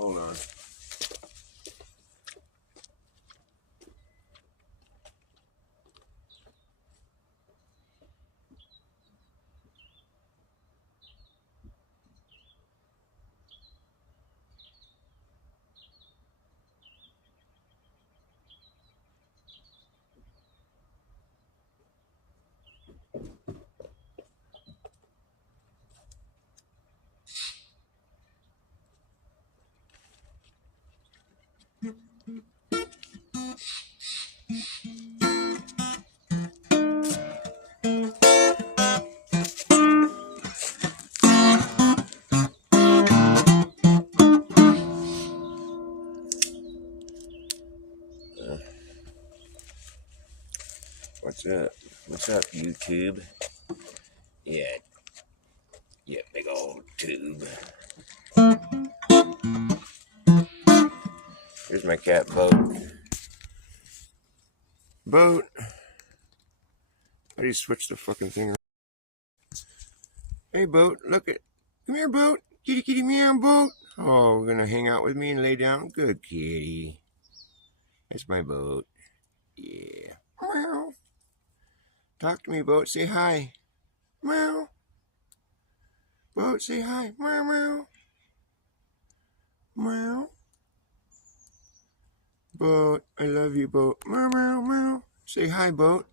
Hold on. What's up? What's up, YouTube? Yeah, yeah, big old tube. Here's my cat, Boat. Boat! How do you switch the fucking thing around? Hey, Boat, look it. Come here, Boat. Kitty, kitty, meow, Boat. Oh, we're gonna hang out with me and lay down? Good kitty. That's my Boat. Yeah. Meow. Talk to me, Boat. Say hi. Meow. Boat, say hi. Meow, meow. Meow. Boat, I love you, Boat. Meow, meow, meow. Say hi, Boat.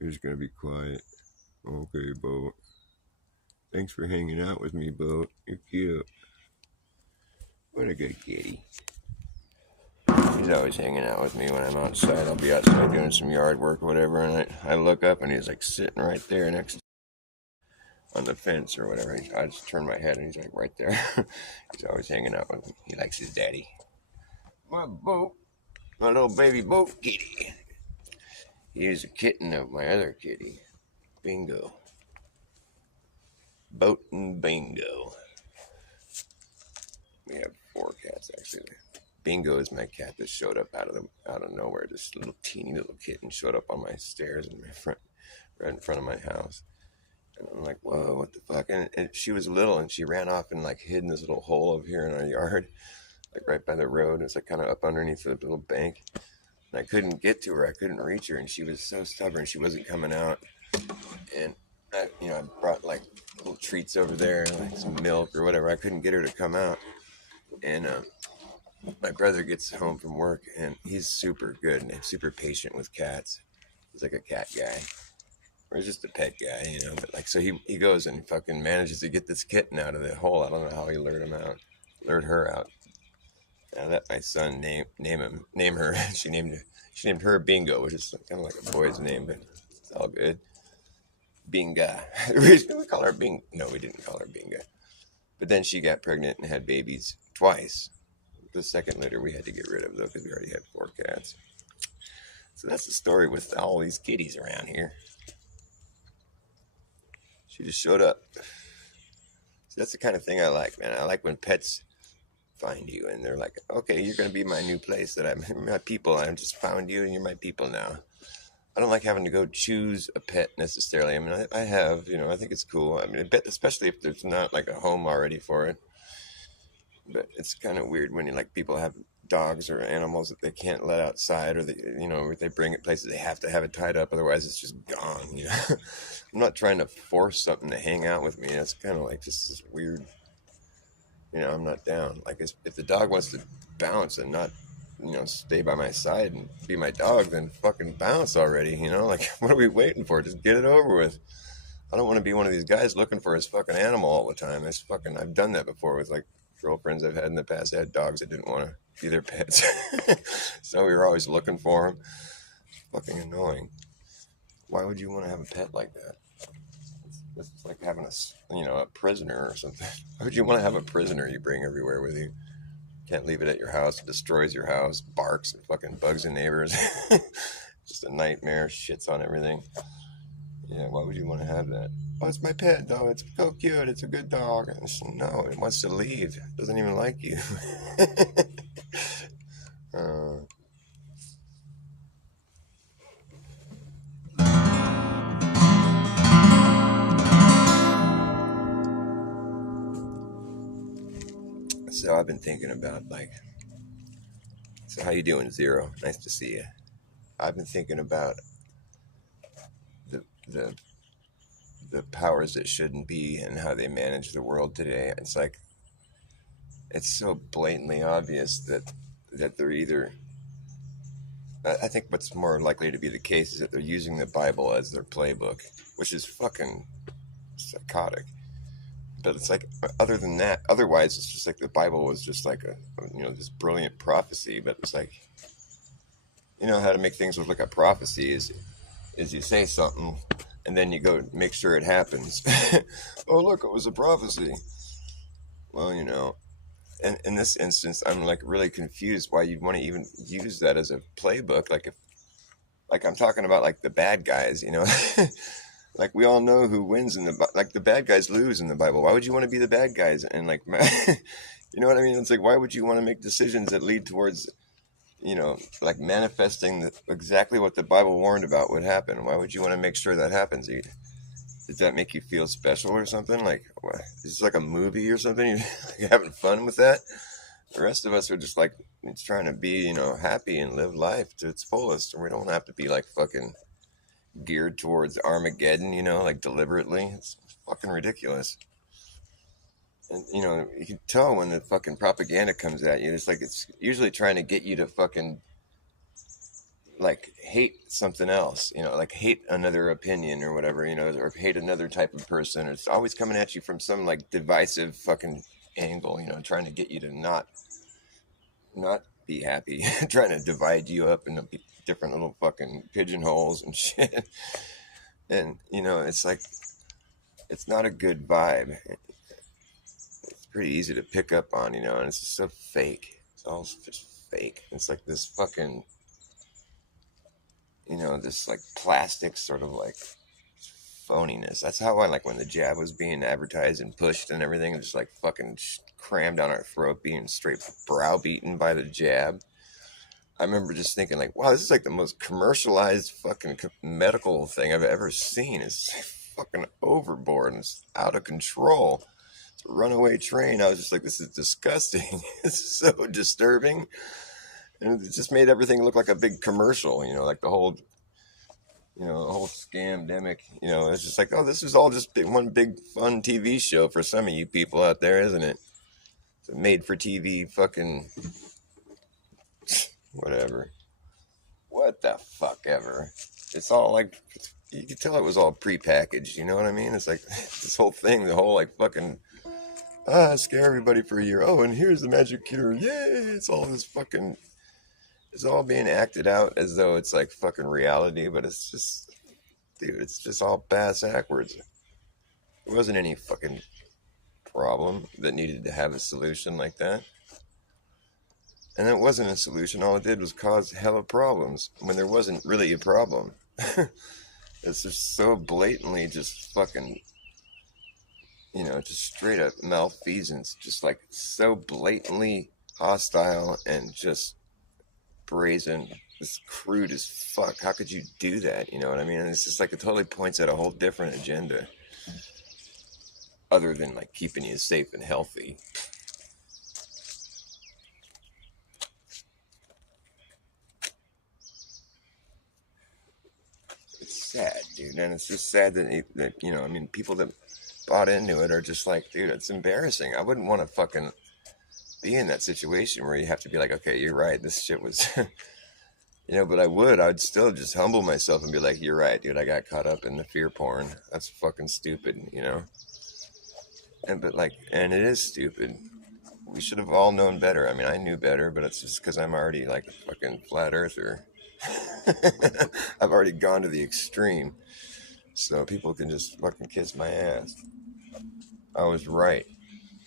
You're just gonna be quiet. Okay, Boat. Thanks for hanging out with me, Boat. You're cute. What a good kitty. He's always hanging out with me when I'm outside. I'll be outside doing some yard work or whatever, and I look up and he's like sitting right there next on the fence or whatever. I just turn my head and he's like right there. He's always hanging out with me. He likes his daddy. My Boat. My little baby Boat kitty. He is a kitten of my other kitty, Bingo. Boat and Bingo. We have 4 cats actually. Bingo is my cat that showed up out of nowhere. This little teeny little kitten showed up on my stairs in my front, right in front of my house. And I'm like, whoa, what the fuck? And she was little and she ran off and like hid in this little hole over here in our yard, like right by the road. It's like kind of up underneath the little bank. And I couldn't get to her. I couldn't reach her. And she was so stubborn. She wasn't coming out. And I brought like little treats over there, like some milk or whatever. I couldn't get her to come out. And my brother gets home from work and he's super good and super patient with cats. He's like a cat guy. Or just a pet guy, but like, so he goes and fucking manages to get this kitten out of the hole. I don't know how he lured her out. I let my son name her. She named her Bingo, which is kind of like a boy's name, but it's all good. Binga. We call her Bing. No, we didn't call her Binga. But then she got pregnant and had babies twice. The second litter we had to get rid of though because we already had 4 cats. So that's the story with all these kitties around here. She just showed up. So that's the kind of thing I like, man. I like when pets find you and they're like, okay, you're going to be my new place that I'm my people. I just found you and you're my people now. I don't like having to go choose a pet necessarily. I mean, I have, I think it's cool. I mean, especially if there's not like a home already for it. But it's kind of weird when people have dogs or animals that they can't let outside or they bring it places they have to have it tied up. Otherwise it's just gone, I'm not trying to force something to hang out with me. It's kind of like just this weird, I'm not down. Like if the dog wants to bounce and not, stay by my side and be my dog, then fucking bounce already, like what are we waiting for? Just get it over with. I don't want to be one of these guys looking for his fucking animal all the time. I've done that before with like girlfriends I've had in the past. I had dogs that didn't want to be their pets. So we were always looking for them. It's fucking annoying. Why would you want to have a pet like that? It's like having a prisoner or something. Why would you want to have a prisoner you bring everywhere with you? Can't leave it at your house. It destroys your house, barks and fucking bugs the neighbors. Just a nightmare, shits on everything. Yeah, why would you want to have that? Oh, it's my pet, though. It's so cute. It's a good dog. And no, it wants to leave. It doesn't even like you. So I've been thinking about like, so how you doing, Zero? Nice to see you. I've been thinking about the the the powers that shouldn't be and how they manage the world today. It's like it's so blatantly obvious that they're either. I think what's more likely to be the case is that they're using the Bible as their playbook, which is fucking psychotic. But it's like, other than that, otherwise, it's just like the Bible was just like this brilliant prophecy. But it's like, how to make things look like a prophecy is you say something and then you go make sure it happens. Oh, look, it was a prophecy. Well, in this instance, I'm like really confused why you'd want to even use that as a playbook. Like I'm talking about like the bad guys, like we all know who wins like the bad guys lose in the Bible. Why would you want to be the bad guys? And like, you know what I mean? It's like, why would you want to make decisions that lead towards, like manifesting exactly what the Bible warned about would happen? Why would you want to make sure that happens? Does that make you feel special or something? Like, what, is this like a movie or something? You're having fun with that? The rest of us are just like, it's trying to be, happy and live life to its fullest. And we don't have to be like fucking geared towards Armageddon, like deliberately. It's fucking ridiculous. And, you can tell when the fucking propaganda comes at you. It's like, it's usually trying to get you to fucking like hate something else, like hate another opinion or whatever, or hate another type of person. It's always coming at you from some like divisive fucking angle, trying to get you to not be happy, trying to divide you up into different little fucking pigeonholes and shit. And, it's like, it's not a good vibe. It's pretty easy to pick up on, and it's just so fake. It's all just fake. It's like this fucking, this like plastic sort of like phoniness. That's how I like when the jab was being advertised and pushed and everything, just like fucking crammed down our throat, being straight browbeaten by the jab. I remember just thinking like, wow, this is like the most commercialized fucking medical thing I've ever seen. It's fucking overboard and it's out of control. It's a runaway train. I was just like, this is disgusting. This is so disturbing. And it just made everything look like a big commercial, like the whole scamdemic, it's just like, oh, this is all just one big fun TV show for some of you people out there, isn't it? It's a made for TV fucking whatever. What the fuck ever. It's all like, you could tell it was all prepackaged, you know what I mean? It's like this whole thing, the whole like fucking, scare everybody for a year. Oh, and here's the magic cure. Yay! It's all this fucking, it's all being acted out as though it's like fucking reality, but it's just, dude, it's just all bass backwards. There wasn't any fucking problem that needed to have a solution like that. And it wasn't a solution. All it did was cause hella problems when there wasn't really a problem. It's just so blatantly just fucking, just straight up malfeasance. Just like so blatantly hostile and just brazen. It's crude as fuck. How could you do that? You know what I mean? And it's just like it totally points at a whole different agenda. Other than like keeping you safe and healthy. It's sad, dude, and it's just sad that people that bought into it are just like, dude, it's embarrassing. I wouldn't want to fucking be in that situation where you have to be like, okay, you're right, this shit was, but I'd still just humble myself and be like, you're right, dude, I got caught up in the fear porn. That's fucking stupid, and it is stupid. We should have all known better. I mean, I knew better, but it's just because I'm already like a fucking flat earther. I've already gone to the extreme. So people can just fucking kiss my ass. I was right.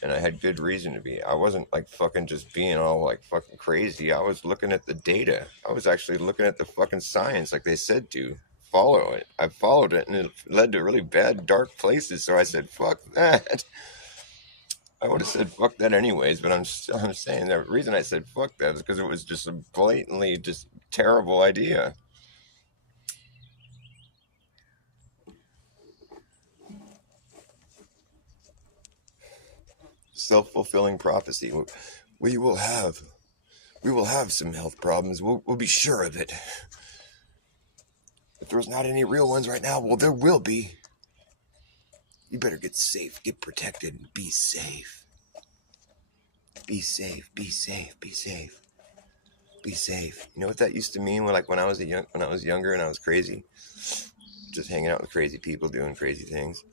And I had good reason to be. I wasn't like fucking just being all like fucking crazy. I was looking at the data. I was actually looking at the fucking science like they said to. Follow it. I followed it and it led to really bad, dark places. So I said, fuck that. I would have said fuck that anyways, but I'm saying the reason I said fuck that is because it was just a blatantly just terrible idea. self-fulfilling prophecy. We will have some health problems. We'll be sure of it. If there's not any real ones right now, well, there will be. You better get safe, get protected, and be safe. Be safe, be safe, be safe. Be safe. You know what that used to mean? When I was younger and I was crazy, just hanging out with crazy people, doing crazy things.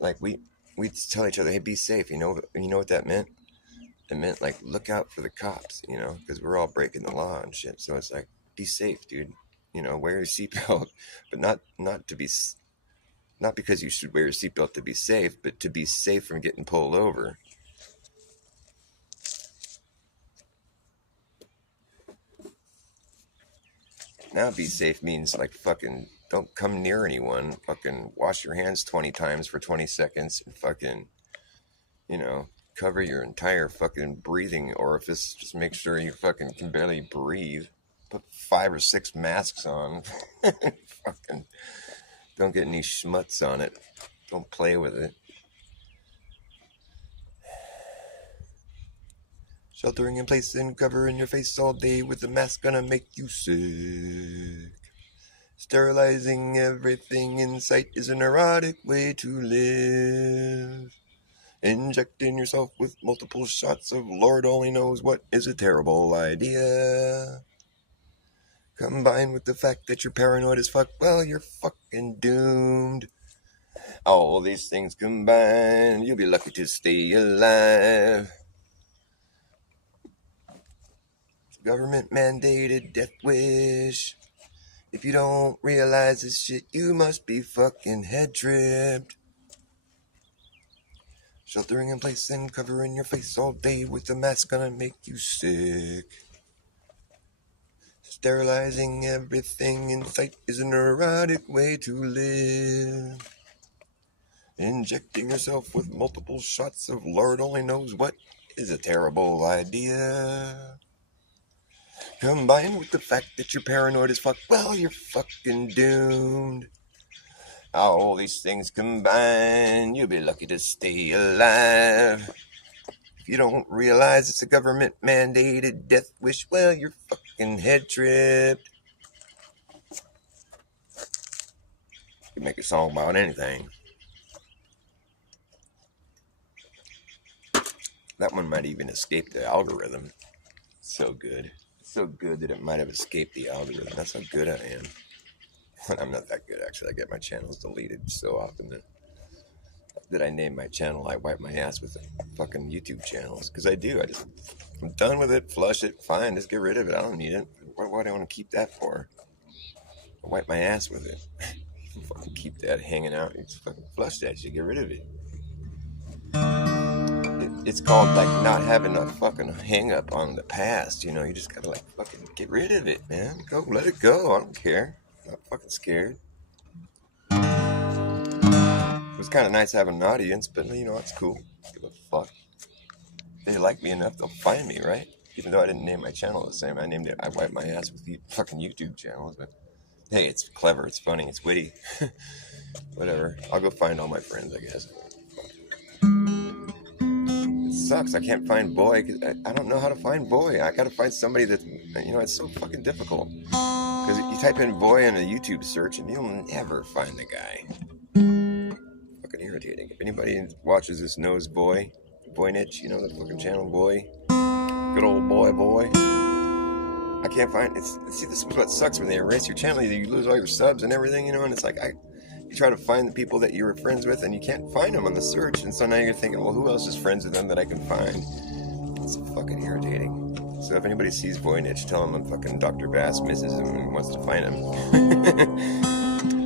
Like we'd tell each other, "Hey, be safe." You know what that meant? It meant like look out for the cops, because we're all breaking the law and shit. So it's like, be safe, dude. Wear your seatbelt, but not because you should wear your seatbelt to be safe, but to be safe from getting pulled over. Now be safe means like fucking don't come near anyone, fucking wash your hands 20 times for 20 seconds, and fucking, cover your entire fucking breathing orifice. Just make sure you fucking can barely breathe. Put 5 or 6 masks on. Fucking don't get any schmutz on it. Don't play with it. Sheltering in place and covering your face all day with a mask gonna make you sick. Sterilizing everything in sight is a neurotic way to live. Injecting yourself with multiple shots of Lord only knows what is a terrible idea. Combined with the fact that you're paranoid as fuck, well, you're fucking doomed. All these things combined, you'll be lucky to stay alive. Government mandated death wish. If you don't realize this shit, you must be fucking head tripped. Sheltering in place and covering your face all day with a mask gonna make you sick. Sterilizing everything in sight is a neurotic way to live. Injecting yourself with multiple shots of Lord only knows what is a terrible idea. Combined with the fact that you're paranoid as fuck, well, you're fucking doomed. All these things combined, you'll be lucky to stay alive. If you don't realize it's a government mandated death wish, well, you're fucking head tripped. You can make a song about anything. That one might even escape the algorithm. So good. So good that it might have escaped the algorithm. That's how good I am. I'm not that good, actually. I get my channels deleted so often that I name my channel I Wipe My Ass with the fucking YouTube channels. Because I do. I'm done with it. Flush it. Fine. Just get rid of it. I don't need it. Why do I want to keep that for? I wipe my ass with it. Fucking keep that hanging out. You just fucking flush that shit. Get rid of it. It's called like not having a fucking hang up on the past. You just gotta like fucking get rid of it, man. Go, let it go. I don't care. I'm not fucking scared. It was kind of nice having an audience, but it's cool. Give a fuck. If they like me enough, they'll find me, right? Even though I didn't name my channel the same. I named it I Wipe My Ass with the fucking YouTube channels, but hey, it's clever, it's funny, it's witty. Whatever. I'll go find all my friends, I guess. It sucks. I can't find boy. I don't know how to find boy. I gotta find somebody that, it's so fucking difficult. Because you type in boy in a YouTube search and you'll never find the guy. Fucking irritating. If anybody watches this knows boy niche, the fucking channel boy. Good old boy. I can't find it. See, this is what sucks when they erase your channel. You lose all your subs and everything, and it's like you try to find the people that you were friends with and you can't find them on the search, and so now you're thinking, well, who else is friends with them that I can find? It's fucking irritating. So if anybody sees Voynich, tell him I'm fucking Dr. Bass misses him and wants to find him.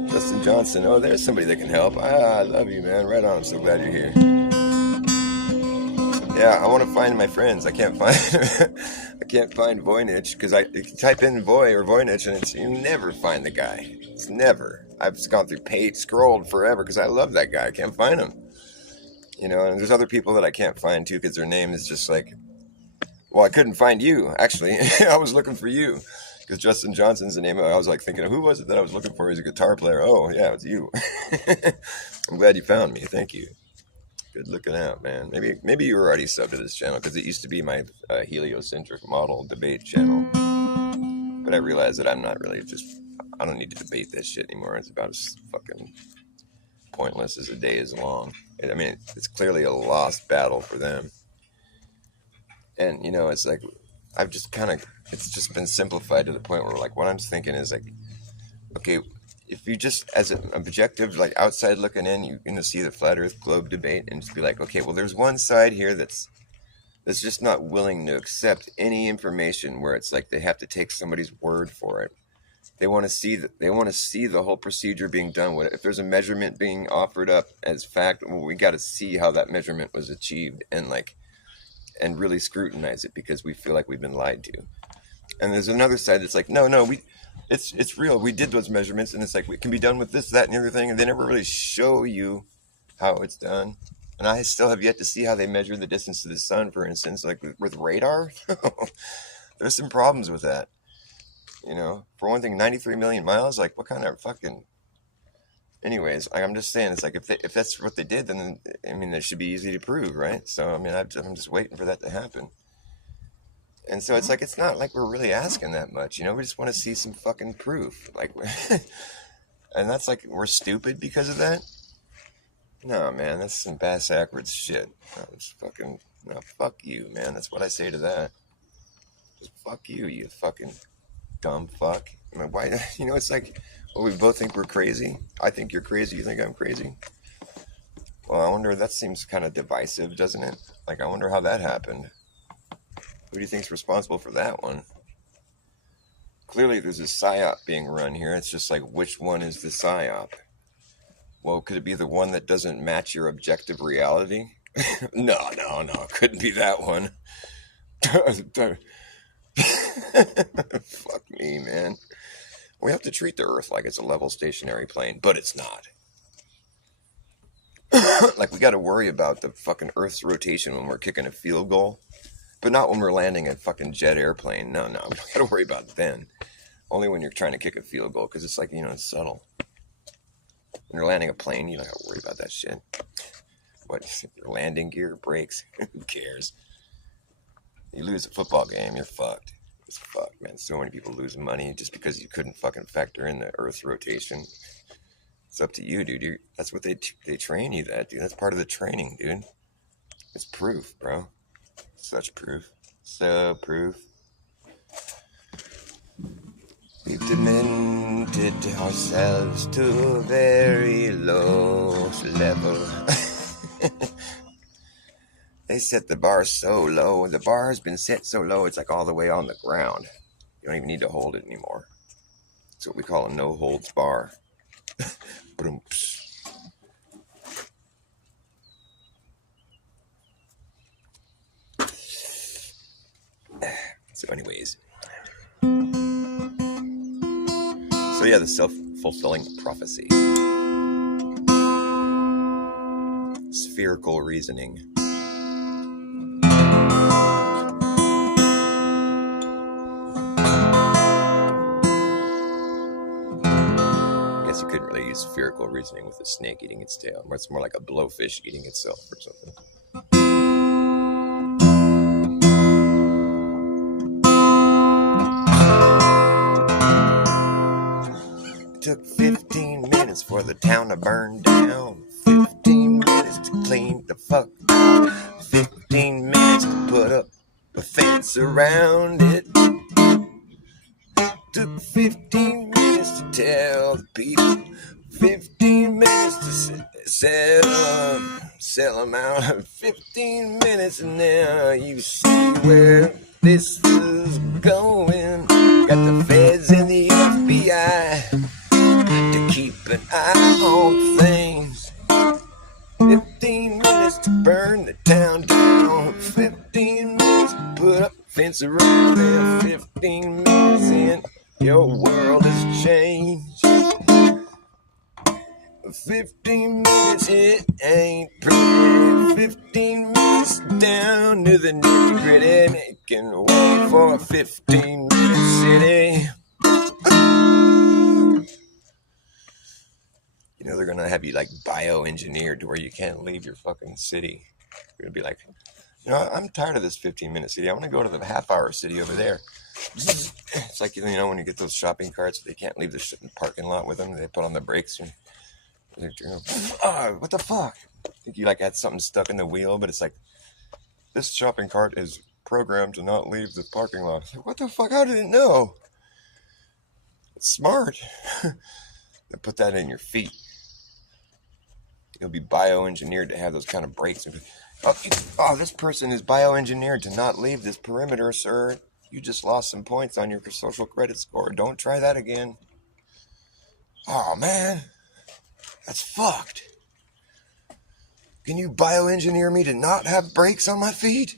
Justin Johnson, oh, there's somebody that can help. I love you, man. Right on. I'm so glad you're here. Yeah, I want to find my friends. I can't find Voynich because I type in Voy or Voynich and you never find the guy. It's never. I've gone through scrolled forever because I love that guy. I can't find him. And there's other people that I can't find too because their name is just like, well, I couldn't find you, actually. I was looking for you because Justin Johnson's the name. I was like thinking, who was it that I was looking for? He's a guitar player. Oh, yeah, it's you. I'm glad you found me. Thank you. Good looking out, man. Maybe you were already subbed to this channel because it used to be my heliocentric model debate channel. But I realized that I'm not really I don't need to debate this shit anymore. It's about as fucking pointless as a day is long. I mean, it's clearly a lost battle for them. And, you know, it's like, it's just been simplified to the point where, like, what I'm thinking is, like, okay, if you just, as an objective, like, outside looking in, you're going to see the flat earth globe debate and just be like, okay, well, there's one side here that's just not willing to accept any information where it's like they have to take somebody's word for it. They want to see the whole procedure being done. If there's a measurement being offered up as fact, well, we got to see how that measurement was achieved and really scrutinize it because we feel like we've been lied to. And there's another side that's like, no, it's real. We did those measurements, and it's like it can be done with this, that, and the other thing, and they never really show you how it's done. And I still have yet to see how they measure the distance to the sun, for instance, like with radar. There's some problems with that. You know, for one thing, 93 million miles, like what kind of fucking... Anyways, I'm just saying, it's like if that's what they did, then, I mean, it should be easy to prove, right? So, I mean, I'm just waiting for that to happen. And so it's like, it's not like we're really asking that much, you know? We just want to see some fucking proof. Like, and that's like, we're stupid because of that? No, man, that's some bass-backwards shit. No, fuck you, man. That's what I say to that. Just fuck you, you fucking dumb fuck. I mean, why, you know, it's like, well, we both think we're crazy. I think you're crazy. You think I'm crazy? Well, I wonder, that seems kind of divisive, doesn't it? Like, I wonder how that happened. Who do you think's responsible for that one? Clearly, there's a psyop being run here. It's just like, which one is the psyop? Well, could it be the one that doesn't match your objective reality? No, it couldn't be that one. Fuck me, man. We have to treat the Earth like it's a level stationary plane, but it's not. Like, we got to worry about the fucking Earth's rotation when we're kicking a field goal, but not when we're landing a fucking jet airplane. No, we don't got to worry about it then. Only when you're trying to kick a field goal, because it's like, you know, it's subtle. When you're landing a plane, you don't got to worry about that shit. What, your landing gear breaks? Who cares? You lose a football game, you're fucked. It's fucked, man. So many people lose money just because you couldn't fucking factor in the Earth's rotation. It's up to you, dude. That's what they train you that, dude. That's part of the training, dude. It's proof, bro. Such proof. So proof. We've demented ourselves to a very low level. They set the bar so low. The bar has been set so low, it's like all the way on the ground. You don't even need to hold it anymore. It's what we call a no-holds bar. So anyways. So yeah, the self-fulfilling prophecy. Spherical reasoning. I guess you couldn't really use spherical reasoning with a snake eating its tail. It's more like a blowfish eating itself or something. It took 15 minutes for the town to burn down. 15 minutes to clean the fuck out. 15 minutes to put up a fence around it. Took 15 minutes to tell the people. 15 minutes to sell them out. 15 minutes and now you see where this is going. Got the feds and the FBI to keep an eye on things. 15 minutes to burn the town down. 15 minutes to put up a fence around there. 15 minutes in, your world has changed. 15 minutes, it ain't pretty. 15 minutes down to the nitty gritty, making way for a 15-minute city. You You know, they're going to have you like bioengineered to where you can't leave your fucking city. You're going to be like, you know, I'm tired of this 15-minute city. I want to go to the half-hour city over there. It's like, you know, when you get those shopping carts, they can't leave the shit in the parking lot with them. They put on the brakes. And what the fuck? I think you like had something stuck in the wheel, but it's like, this shopping cart is programmed to not leave the parking lot. It's like, what the fuck? How did it know? It's smart. They put that in your feet. You'll be bioengineered to have those kind of brakes. Oh, this person is bioengineered to not leave this perimeter, sir. You just lost some points on your social credit score. Don't try that again. Oh, man. That's fucked. Can you bioengineer me to not have brakes on my feet?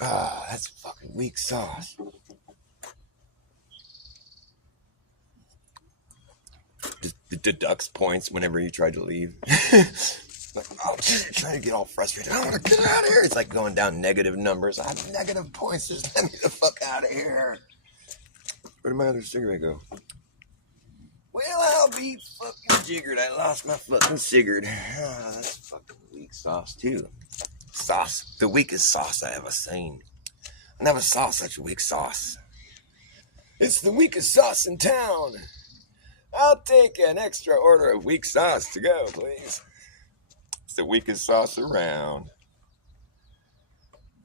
Ah, that's fucking weak sauce. Deducts points whenever you try to leave. Like, oh, trying to get all frustrated. I want to get out of here. It's like going down negative numbers. I have negative points. Just let me the fuck out of here. Where did my other cigarette go? Well, I'll be fucking jiggered. I lost my fucking cigarette. Oh, that's fucking weak sauce, too. Sauce. The weakest sauce I ever seen. I never saw such weak sauce. It's the weakest sauce in town. I'll take an extra order of weak sauce to go, please. It's the weakest sauce around.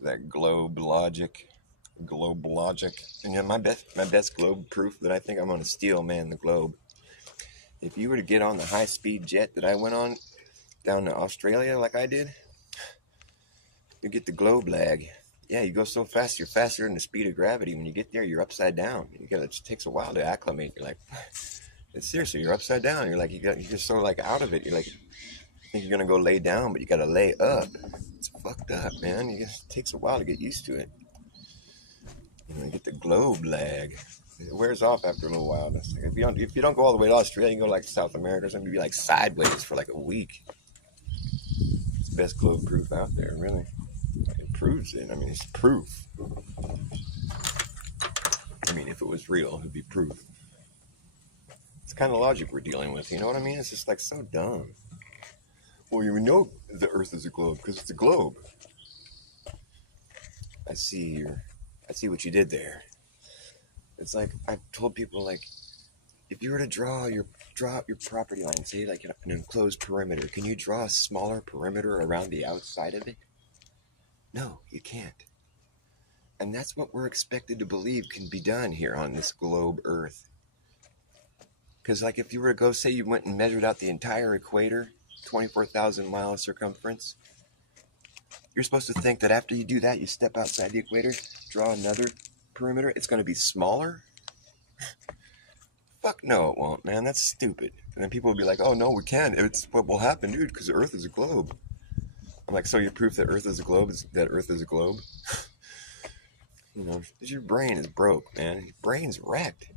That globe logic. And you know, my best globe proof that I think I'm going to steal, man, the globe. If you were to get on the high-speed jet that I went on down to Australia like I did, you get the globe lag. Yeah, you go so fast, you're faster than the speed of gravity. When you get there, you're upside down. It takes a while to acclimate. You're like, seriously, you're upside down. You're like, you're just so like out of it. You're like, you think you're gonna go lay down, but you gotta lay up. It's fucked up, man. It takes a while to get used to it. You know, you get the globe lag. It wears off after a little while. If you don't go all the way to Australia, you go like South America or something, you'd be like sideways for like a week. It's the best globe proof out there, really. It proves it. I mean, it's proof. I mean, if it was real, it'd be proof. It's the kind of logic we're dealing with, you know what I mean? It's just like so dumb. Well, you know the Earth is a globe because it's a globe. I see what you did there. It's like I've told people, like, if you were to draw your property line, say like an enclosed perimeter, can you draw a smaller perimeter around the outside of it? No, you can't. And that's what we're expected to believe can be done here on this globe Earth. Because like if you were to go, say you went and measured out the entire equator, 24,000 mile circumference, you're supposed to think that after you do that, you step outside the equator, draw another perimeter, it's going to be smaller? Fuck no, it won't, man. That's stupid. And then people will be like, oh no, we can't. It's what will happen, dude, because the Earth is a globe. I'm like, so your proof that Earth is a globe is that Earth is a globe? You know, your brain is broke, man. Your brain's wrecked.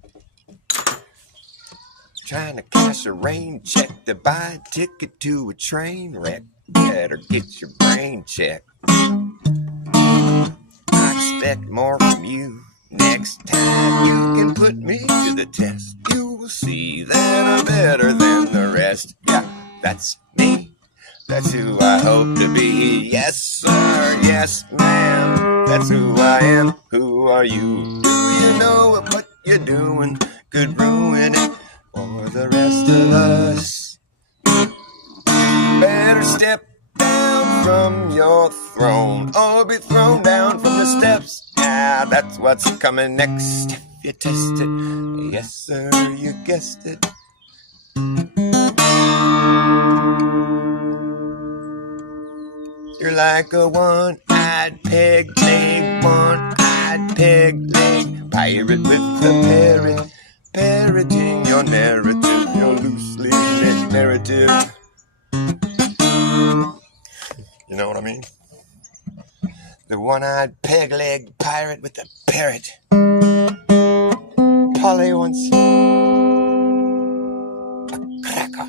Trying to cash a rain check to buy a ticket to a train wreck. Better get your brain checked. I expect more from you. Next time you can put me to the test, you will see that I'm better than the rest. Yeah, that's me. That's who I hope to be. Yes, sir. Yes, ma'am. That's who I am. Who are you? Do you know what you're doing could ruin it for the rest of us? Better step down from your throne or be thrown down from the steps. Yeah, that's what's coming next if you test it. Yes, sir, you guessed it. You're like a one-eyed peg leg, one-eyed peg leg, pirate with a parrot, parroting your narrative, your loosely knit narrative. You know what I mean? The one-eyed peg-leg pirate with the parrot. Polly wants a cracker.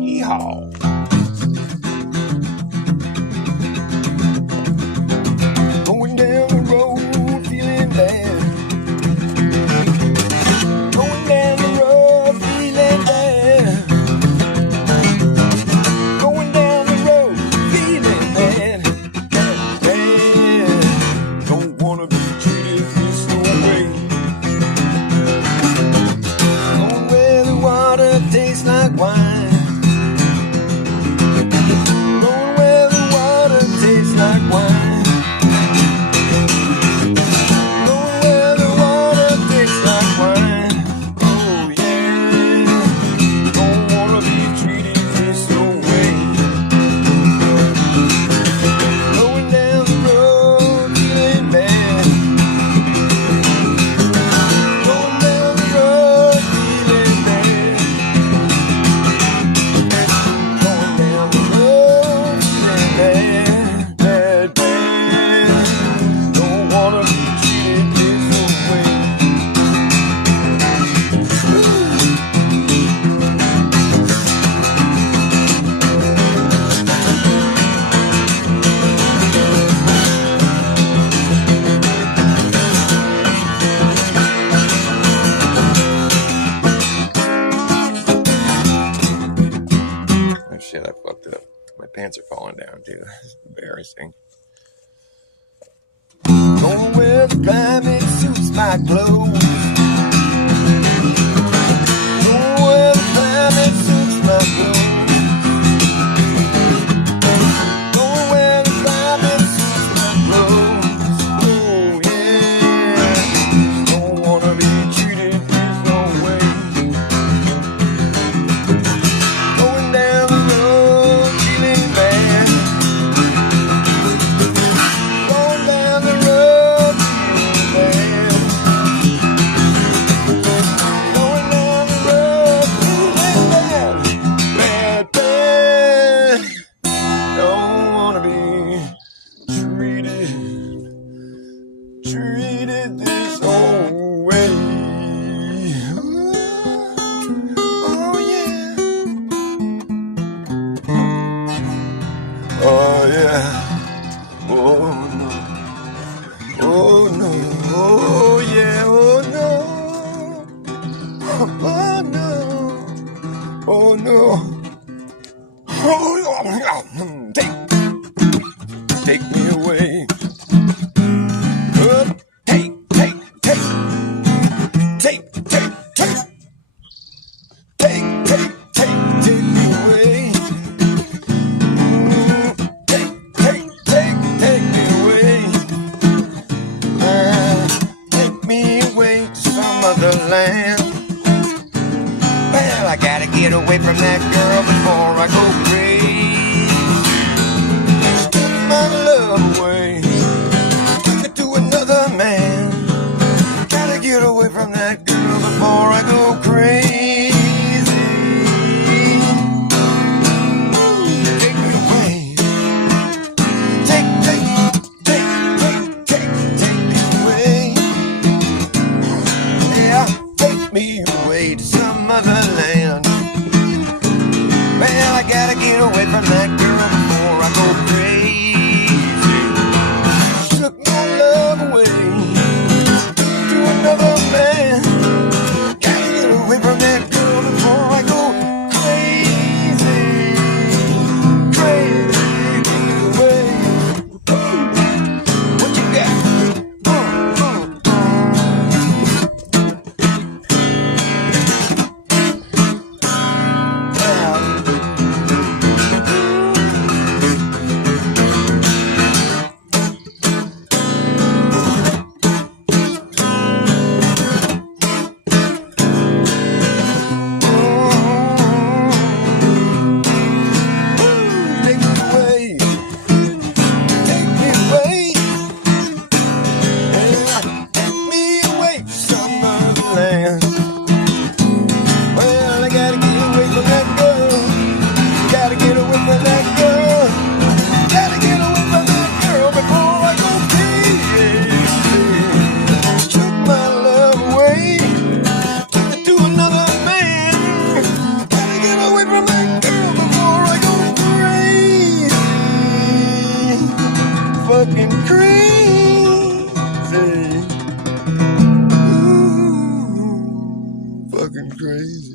Yeehaw. sing. Going where the climate suits my clothes. Going where the climate suits my clothes. Going where the climate suits my clothes. Oh yeah. Don't wanna be treated this no way. Going down the road feeling bad. Going down the road feeling bad. Going down the road feeling bad. Bad, bad. Don't wanna be treated this old way. Oh yeah. Oh yeah. Oh no. Oh no. Oh yeah. Oh no. Oh no. Oh no. Oh, take me away. Take me away. Take me away. Take me away to some other land. Well, I gotta get away from that girl before I go crazy. She took my love away. Took it to another man. Gotta get away from that girl before I go crazy. Take me away. Take me away. Yeah, take me away to some other land. Well, I gotta get away from that girl before I go crazy. She took my love away to another man. Gotta get away from that girl before I go crazy. Crazy, get away. What you got? Fucking crazy. Ooh, fucking crazy.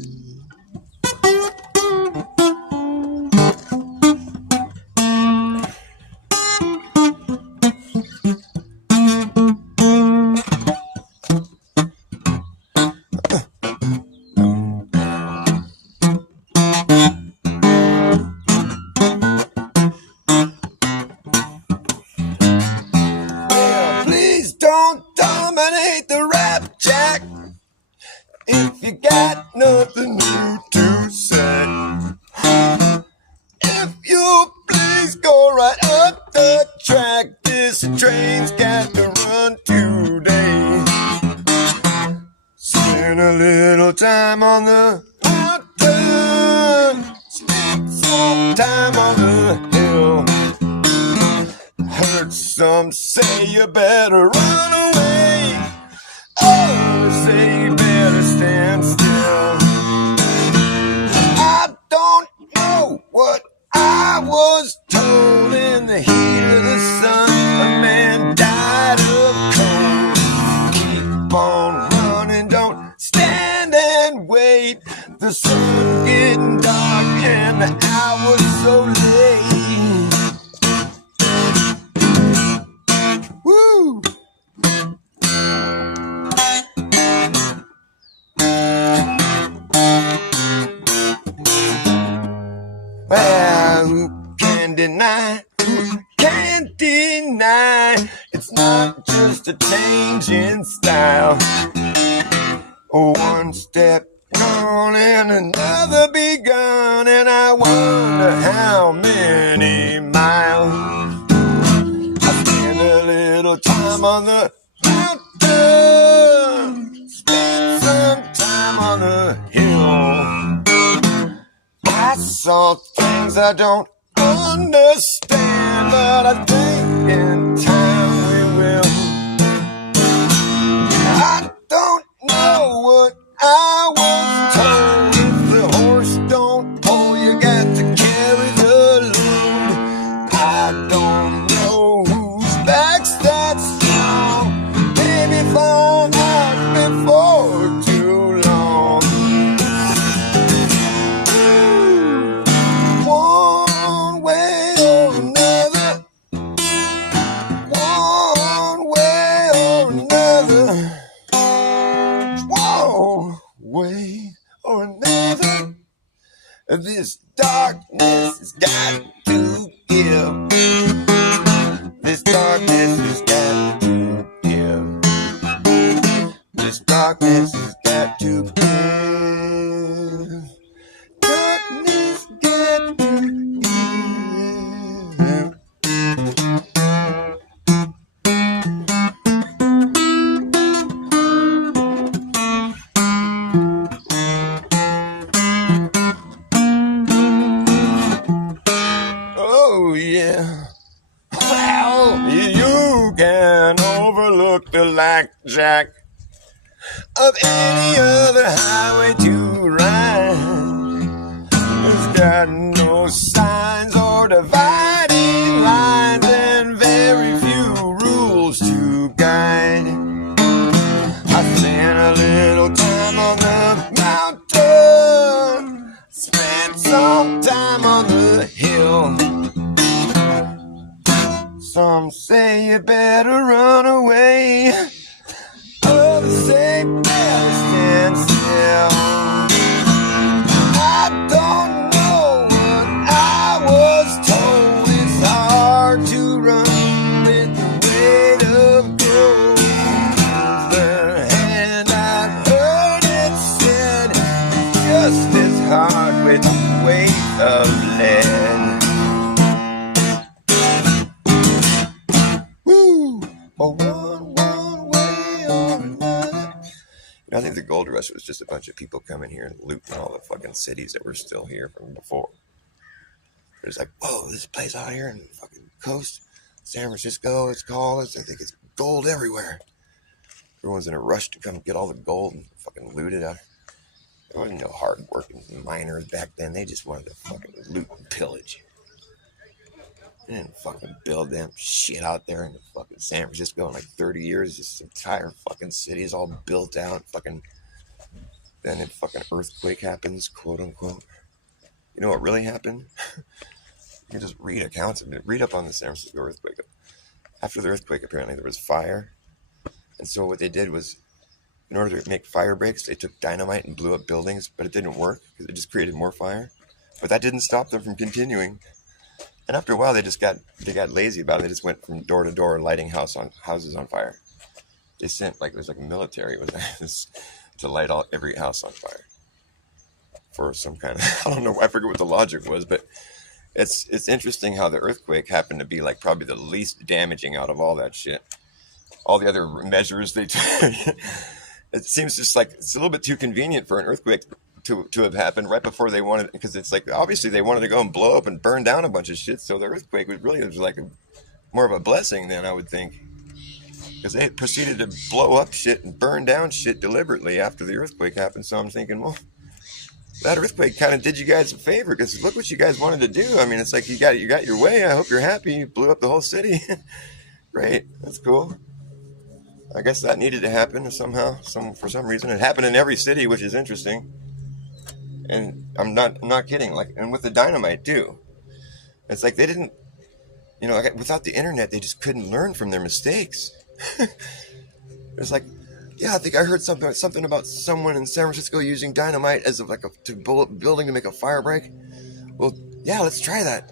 Please don't dominate the rap jack if you got nothing new to say. If you please go right up the track, this train's got to run today. Spend a little time on the mountain, spend some time on the hill. Heard some say you better run away. Others say you better stand still. I don't know what I was told. In the heat of the sun, a man died of cold. Keep on running, don't stand and wait. The sun getting dark and the hour's so late. just a change in style. One step gone and another begun, and I wonder how many miles. I spend a little time on the mountain, spend some time on the hill. I saw things I don't understand, but I think in time we will. I don't know what I was told. If the horse don't pull, you got to carry the load. I don't know whose back's that strong. Maybe find out before too long. One way or another. One way or another. One way or another. This darkness has got to give. This darkness has got to give. This darkness has got to give. Darkness got to give. Oh yeah. Well, you can overlook the blackjack of any other highway to ride. It's got no signs or dividing lines and very few rules to guide. I spent a little time on the mountain, spent some time on the hill. Some say you better run away, others say better stand still. I don't know what I was told. It's hard to run with the weight of gold. The hand I heard it said, just as hard with the weight of lead. One way or another. I think the gold rush was just a bunch of people coming here and looting all the fucking cities that were still here from before. It's like, whoa, this place out here in the fucking coast, San Francisco, it's called. I think it's gold everywhere. Everyone's in a rush to come get all the gold and fucking loot it out. There wasn't no hard working miners back then. They just wanted to fucking loot and pillage. They didn't fucking build them shit out there in the fucking San Francisco in like 30 years. This entire fucking city is all built out. Fucking, then a fucking earthquake happens, quote unquote. You know what really happened? You can just read accounts of it. Read up on the San Francisco earthquake. After the earthquake, apparently there was fire. And so what they did was, in order to make fire breaks, they took dynamite and blew up buildings, but it didn't work because it just created more fire. But that didn't stop them from continuing. And after a while, they got lazy about it. They just went from door to door, lighting houses on fire. They sent it was like a military to light every house on fire for some kind of, I don't know, I forget what the logic was, but it's interesting how the earthquake happened to be like probably the least damaging out of all that shit. All the other measures they took, it seems just like it's a little bit too convenient for an earthquake to have happened right before they wanted, because it's like obviously they wanted to go and blow up and burn down a bunch of shit. So the earthquake was like more of a blessing then, I would think, because they proceeded to blow up shit and burn down shit deliberately after the earthquake happened. So I'm thinking, well, that earthquake kind of did you guys a favor, because look what you guys wanted to do. I mean, it's like you got your way. I hope you're happy. You blew up the whole city. Great, that's cool. I guess that needed to happen somehow. For some reason, it happened in every city, which is interesting. And I'm not kidding. And with the dynamite too, it's like they didn't, without the internet, they just couldn't learn from their mistakes. It's like, yeah, I think I heard something about someone in San Francisco using dynamite as to building to make a fire break. Well, yeah, let's try that.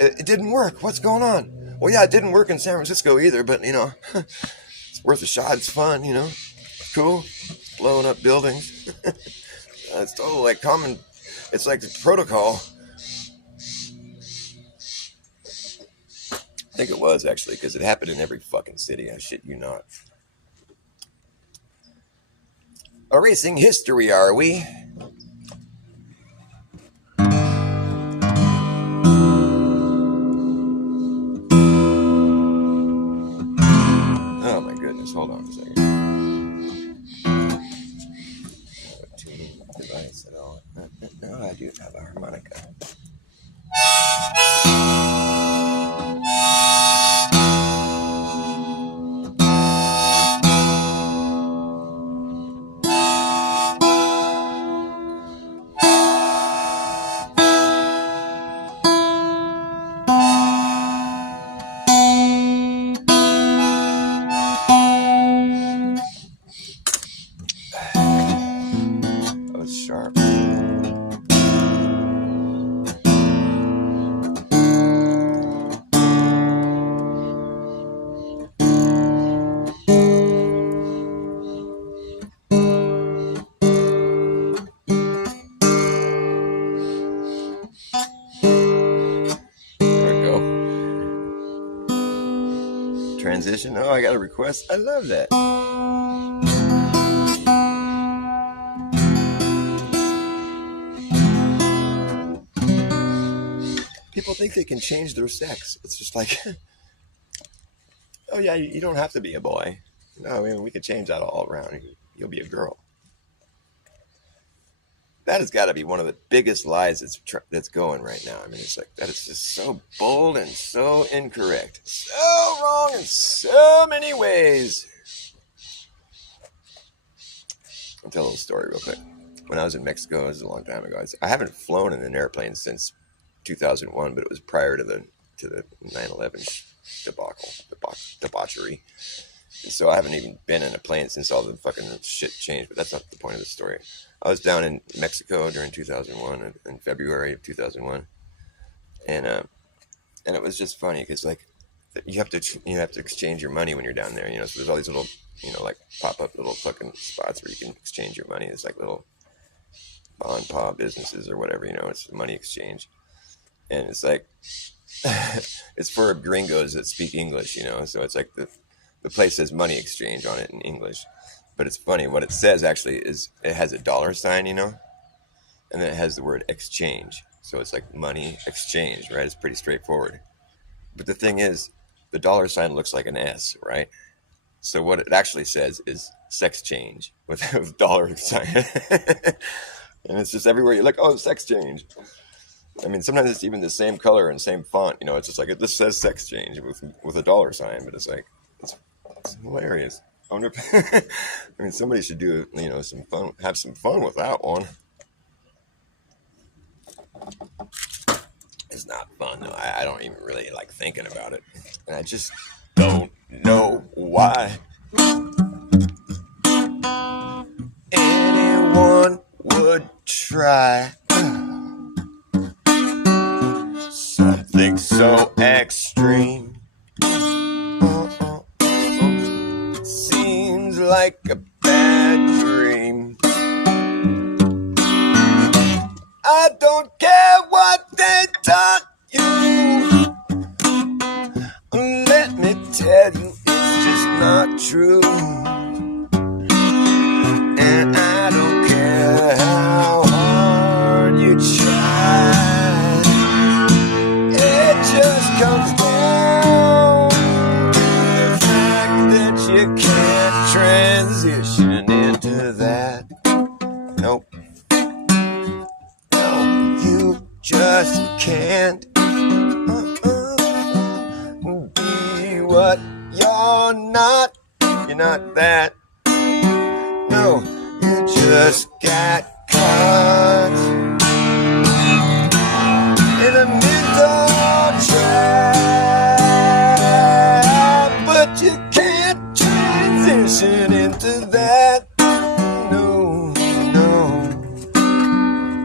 It didn't work. What's going on? Well, yeah, it didn't work in San Francisco either, but, it's worth a shot. It's fun, cool. Blowing up buildings. It's totally like common. It's like the protocol. I think it was, actually, because it happened in every fucking city. I shit you not. Erasing history, are we? Oh my goodness, hold on a second. A tuning device at all. No, I do have a harmonica. That was sharp. Transition. Oh, I got a request. I love that. People think they can change their sex. It's just like, oh yeah, you don't have to be a boy. No, I mean, we can change that all around. You'll be a girl. That has got to be one of the biggest lies that's going right now. I mean, it's like, that is just so bold and so incorrect. So wrong in so many ways. I'll tell a little story real quick. When I was in Mexico, it was a long time ago. I haven't flown in an airplane since 2001, but it was prior to the 9/11 debauchery. And so I haven't even been in a plane since all the fucking shit changed, but that's not the point of the story. I was down in Mexico during 2001, in February of 2001, and it was just funny because like you have to exchange your money when you're down there, so there's all these little like pop up little fucking spots where you can exchange your money. It's like little bond pa businesses or whatever, it's money exchange, and it's like it's for gringos that speak English, so it's like the place says money exchange on it in English. But it's funny, what it says actually is it has a dollar sign, and then it has the word exchange. So it's like money exchange, right? It's pretty straightforward. But the thing is, the dollar sign looks like an S, right? So what it actually says is sex change with a dollar sign. And it's just everywhere. You're like, oh, sex change. I mean, sometimes it's even the same color and same font. It's just like, this says sex change with a dollar sign, but it's like, it's hilarious. I wonder if, I mean, somebody should do, some fun, have some fun with that one. It's not fun, though. I don't even really like thinking about it. And I just don't know why anyone would try something so extreme. Like a bad dream. I don't care what they taught you. Let me tell you, it's just not true. And I don't care how hard you try. It just comes down to the fact that you can't transition into that. Nope. No, you just can't be what you're not. You're not that. No, you just got caught in a mental trap, but you can't transition into that. No,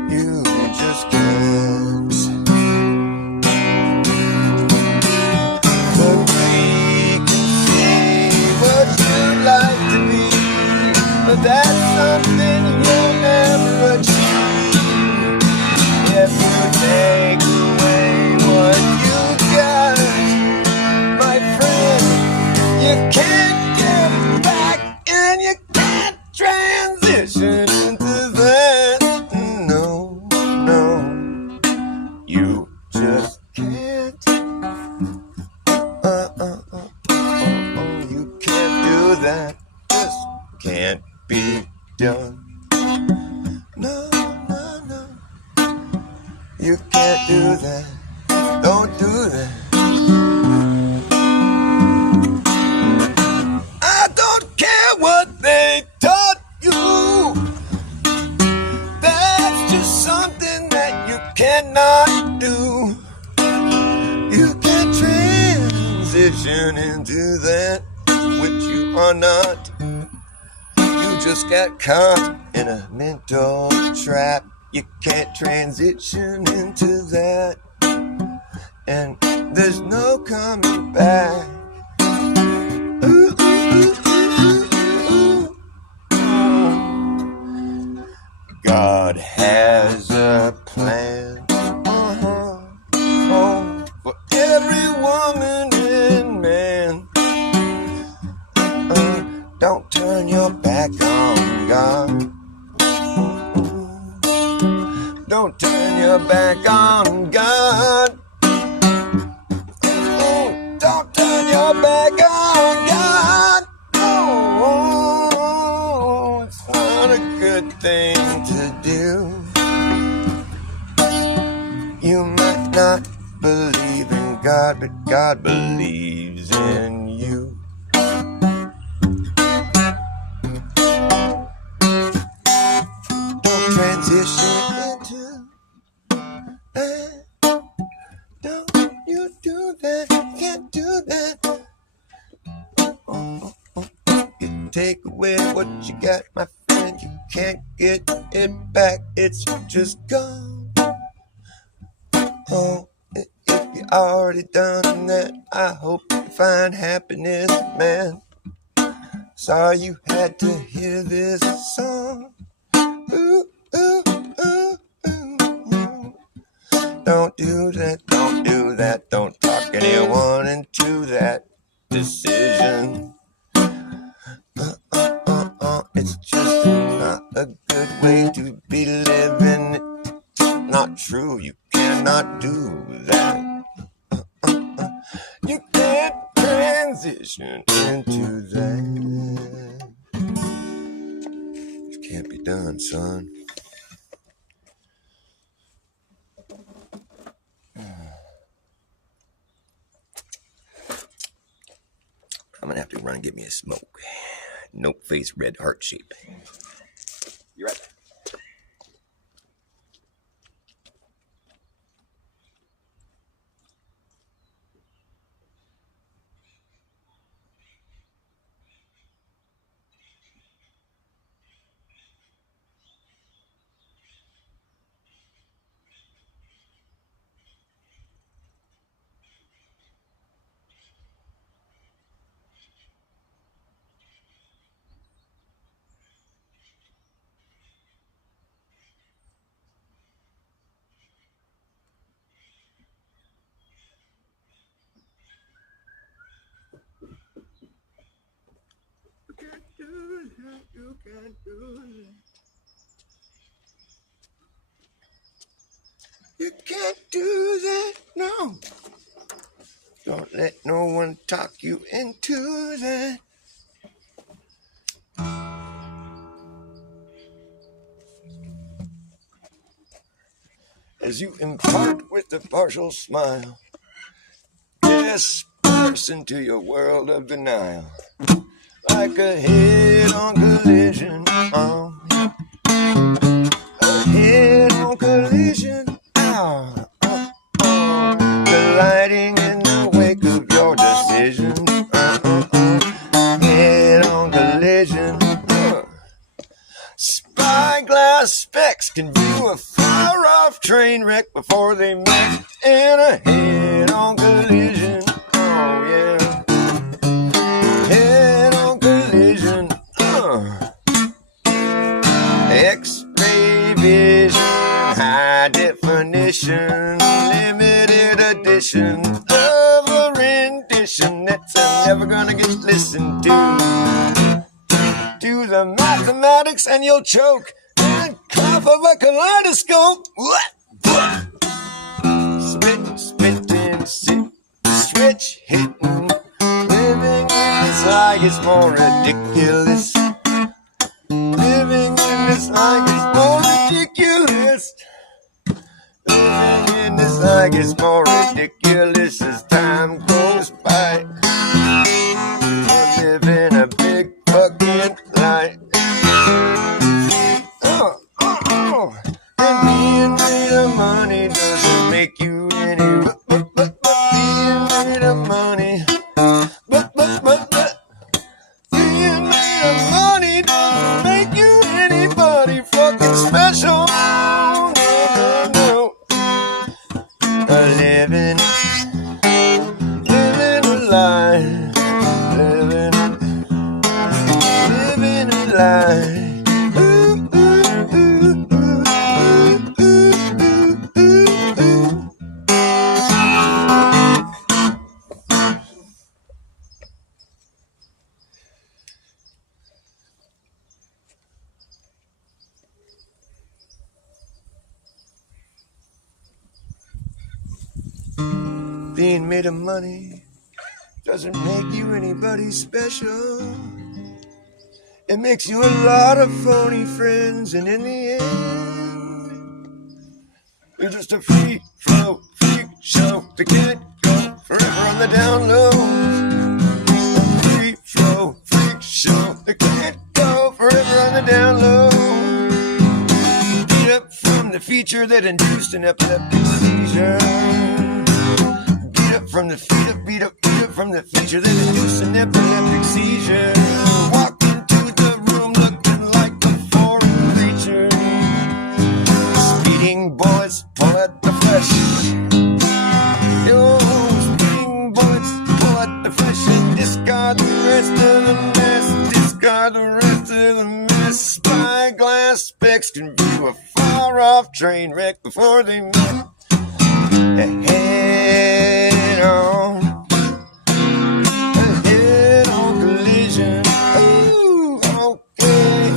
you just can't. that. Just can't be done. No, no, no. You can't do that. Don't do that. I don't care what they taught you. That's just something that you cannot do. You can't transition into that which you are not. You just got caught in a mental trap. You can't transition into that, and there's no coming back. Ooh, ooh, ooh, ooh. God has a plan for every woman and man. Don't turn your back on God. Don't turn your back on God. Don't turn your back on God. Oh, it's not a good thing to do. You might not believe in God, but God believes in you. Don't transition into that. Don't you do that. You can't do that. You take away what you got, my friend. You can't get it back. It's just gone. Oh, if you already done that, I hope you find happiness, man. Sorry you had to hear this song. Ooh, ooh, ooh, ooh, ooh. Don't do that, don't do that. Don't talk anyone into that decision. It's just not a good way to be living. It's not true, you cannot do that. You can't transition into that. It can't be done, son. I'm gonna have to run and get me a smoke. Nope face red heart shape. You're right. You can't do that. You can't do that, no. Don't let no one talk you into that. As you impart with a partial smile, disperse into your world of denial, like a head-on collision. A head-on collision. Colliding in the wake of your decision. Head-on collision. Spyglass specs can view a far-off train wreck before they met in a head-on collision. Oh yeah, head-on collision. X-ray vision, high definition, limited edition of a rendition that's never gonna get listened to. Do the mathematics and you'll choke and cough of a kaleidoscope. Spit, spitting, sit, switch hitting, living in this life is more ridiculous. Living in this life is more ridiculous. Living in this life is more ridiculous as time goes by. I live in a big fucking lie. And being made of money doesn't make you any. Being made of money. Being made of money doesn't make you anybody fucking special. No. Living a lie. Living a lie. Being made of money doesn't make you anybody special. It makes you a lot of phony friends, and in the end, you're just a free flow freak show that can't go forever on the down low. A free flow freak show that can't go forever on the down low. Beat up from the feature that induced an epileptic seizure. From the beat up from the feature that induced an epileptic seizure. Walk into the room looking like a foreign creature. Speeding bullets pull at the flesh. Yo, speeding bullets pull at the flesh and discard the rest of the mess. Discard the rest of the mess. Spyglass specs can view a far-off train wreck before they met. Head on collision. Ooh, okay.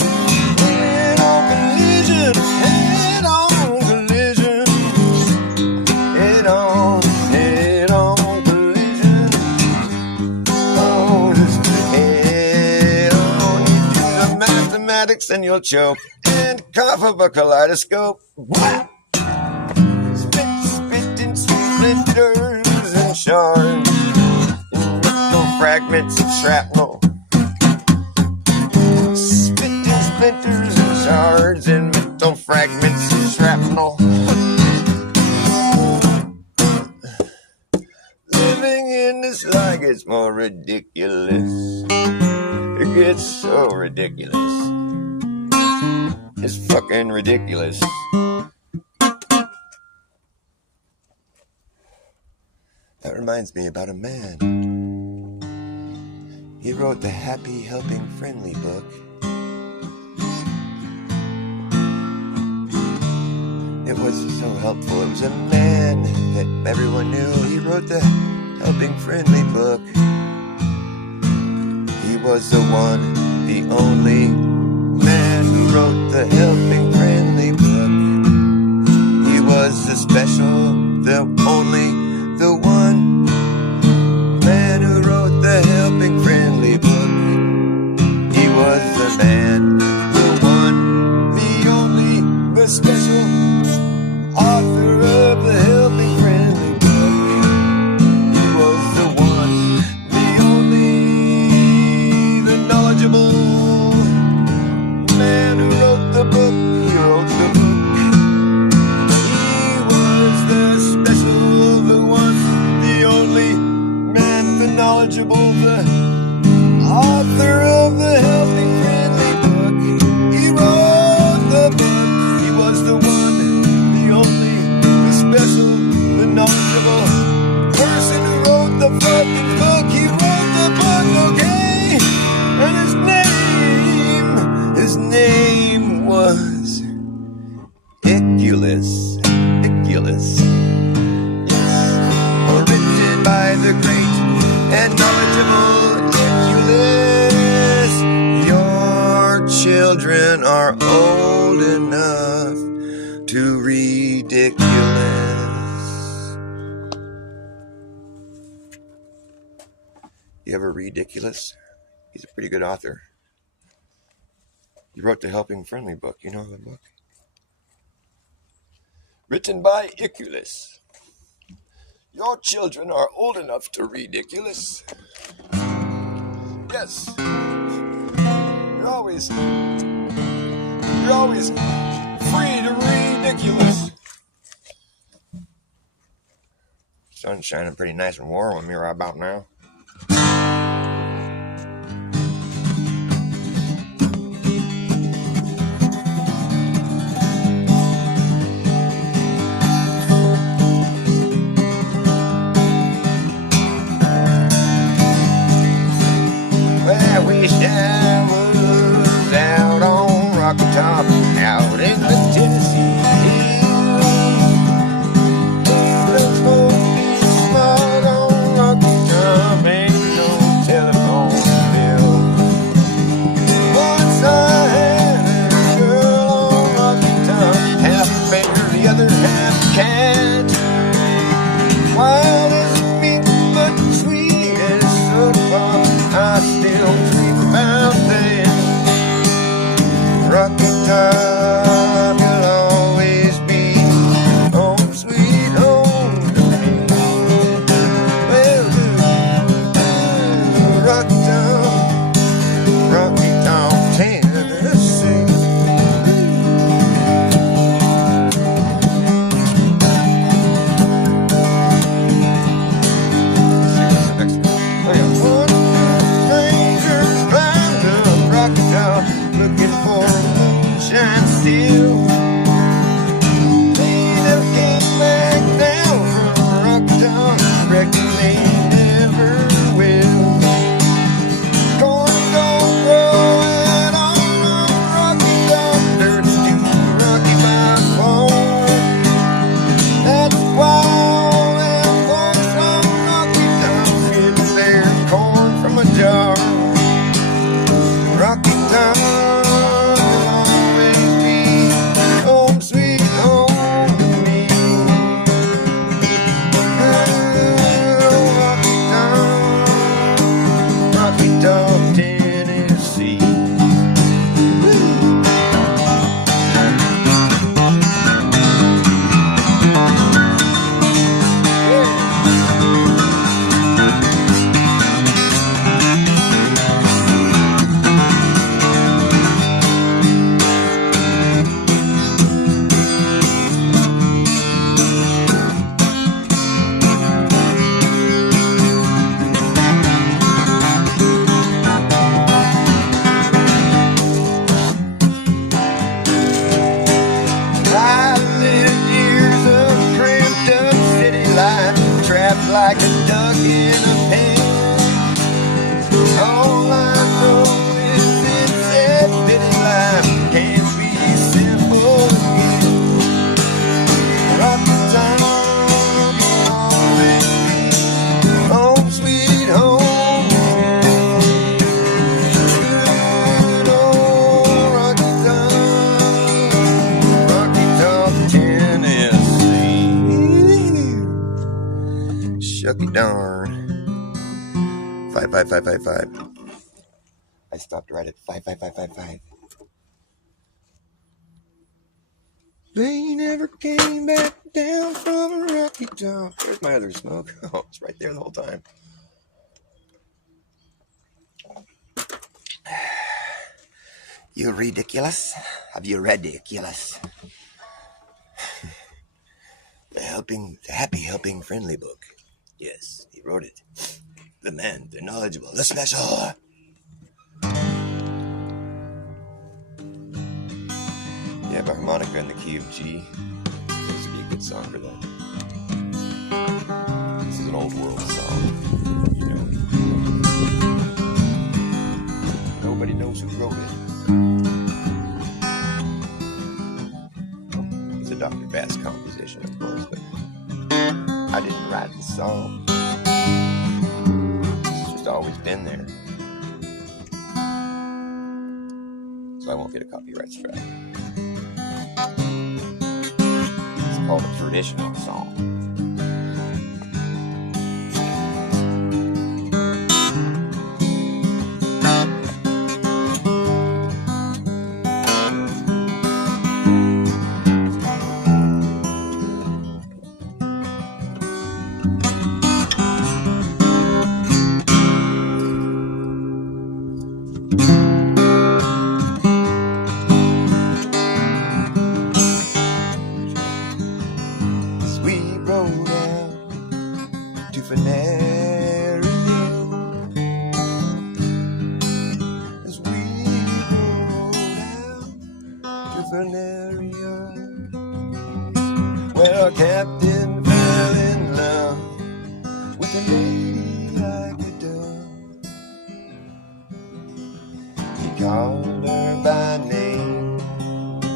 Head on collision. Head on collision. Head on collision. Oh, just head on. You do the mathematics and you'll choke and cough up a kaleidoscope. Whap! Splinters and shards, metal fragments of shrapnel. Spitting splinters and shards and metal fragments of shrapnel. Living in this life gets more ridiculous. It gets so ridiculous. It's fucking ridiculous. That reminds me about a man. He wrote the Happy Helping Friendly book. It was so helpful. It was a man that everyone knew. He wrote the Helping Friendly book. He was the one, the only man who wrote the Helping Friendly book. He was the special, the only, the one man who wrote the Helping Friendly book. He was the man, the one, the only, the special author of the Helping Friendly book. He was the one, the only, the knowledgeable man who wrote the book. He wrote the book. Knowledgeable, the author of the Helping Friendly book. He wrote the book. He was the one, the only, the special, the knowledgeable person who wrote the fucking book. He wrote the book, okay? And his name was Iculus. Yes. Written by the great and knowledgeable Iculus. Your children are old enough to ridiculous. You ever ridiculous? He's a pretty good author. He wrote the Helping Friendly book. You know the book? Written by Iculus. Your children are old enough to read Iculus. Yes. You're always free to read Iculus. Sun's shining pretty nice and warm on me right about now. Well, I wish I was out on Rocky Top, out in the Tennessee hills. Let's go be smart on Rocky Top, ain't no telephone bill. Once I had a girl on Rocky Top, half bear, the other half cat. Wild as a mink, but sweet as soda pop. I still dream about that. Rocky Top, you'll always be home, sweet home to me. Well, Rocky Top, Tennessee. Looking for a moonshine still. They never came back down from Rocky Top. Reckon they never will. Corn don't grow at all on Rocky Top. Dirt's too rocky by far. That's why all them folks on Rocky Top get their corn from a jar. Rocky Top, you'll always be home, sweet home to me. Rocky Top, Tennessee. Like a duck in a pen. All I know is it's that pity life can't be simple again. Rocky Top, always be home, sweet home. Good old Rocky Top, Tennessee. Shucky darn. 55555. I stopped right at 55555. They never came back down from a Rocky Top. There's my other smoke. Oh, it's right there the whole time. You ridiculous? Have you ridiculous? The Happy Helping Friendly book. Yes, he wrote it. The man, the knowledgeable, the special. Yeah, the harmonica in the key of G. This would be a good song for that. This is an old world song, you know. Nobody knows who wrote it. It's a Dr. Bass composition, of course, but I didn't write the song. It's just always been there. So I won't get a copyright strike. It's called a traditional song. As we rode out to Venerio, as we rode out to Venerio, where our captain fell in love with a lady like a dove. He called her by name,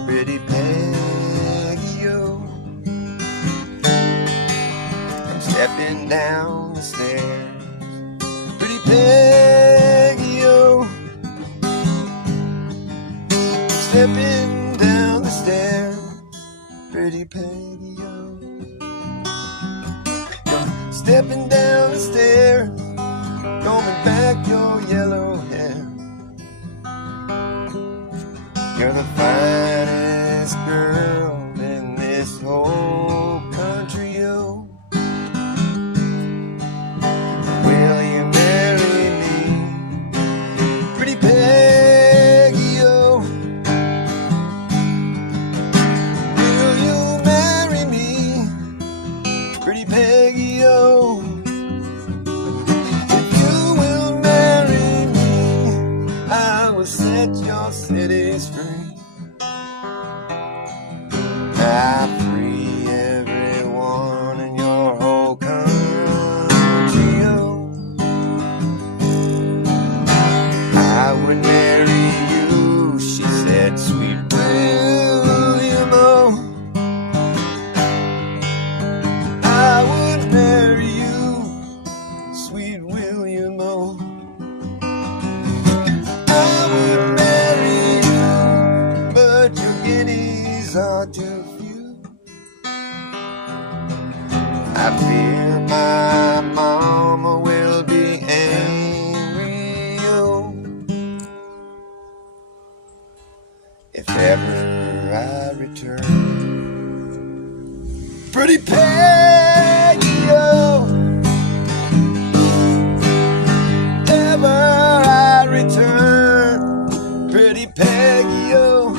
Pretty Peggy-O. I'm stepping down the stairs, Pretty Peggy-O. Stepping down the stairs, Pretty Peggy-O. Stepping down the stairs, combing back your yellow hair. You're the finest girl in this whole country, oh. Will you marry me, Pretty Peggy-O? Will you marry me, Pretty Peggy-O? If you will marry me, I will set your cities free. I free everyone in your whole country, oh. I would marry you, she said, sweet William, oh. I would marry you, sweet William, oh. I would marry you, but your guineas are too few. I fear my mama will be angry, oh, if ever I return. Pretty Peggy-O, ever I return. Pretty Peggy-O,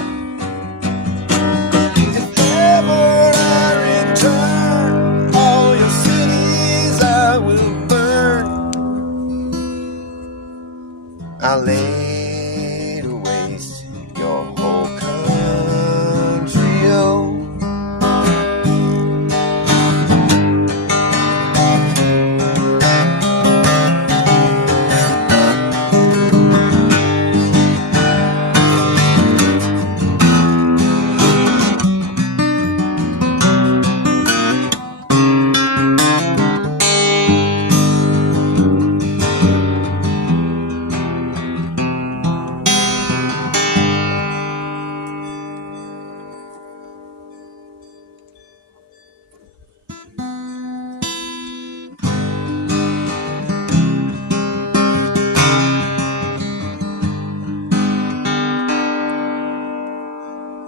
if ever I return, all your cities I will burn. I laid to waste your whole country, oh.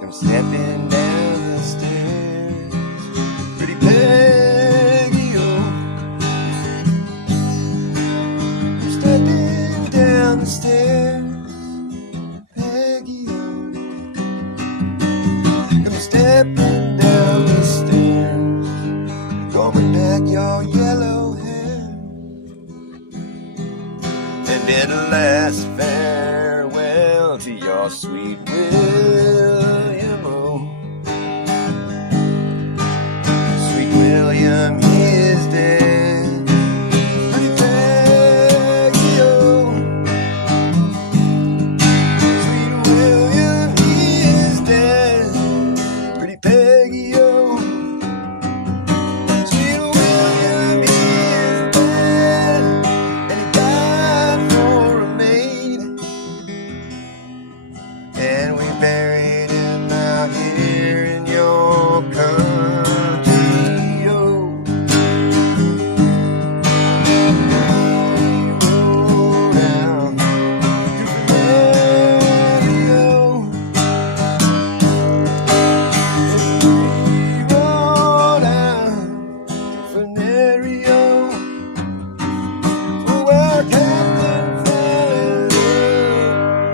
I'm stepping down the stairs, Pretty Peggy-O. I'm stepping down the stairs, Peggy-O. I'm stepping down the stairs, combing back your yellow hair. And bid a last farewell to your sweet William, oh. Sweet William, he is dead. Pretty Peggy-O. Sweet William, he is dead. Pretty Peggy-O. Sweet William, he is dead, and he died for a maid. And we buried him out here in your country, oh. We rode out to Venerio. We rode out to Venerio, where our captain fell in love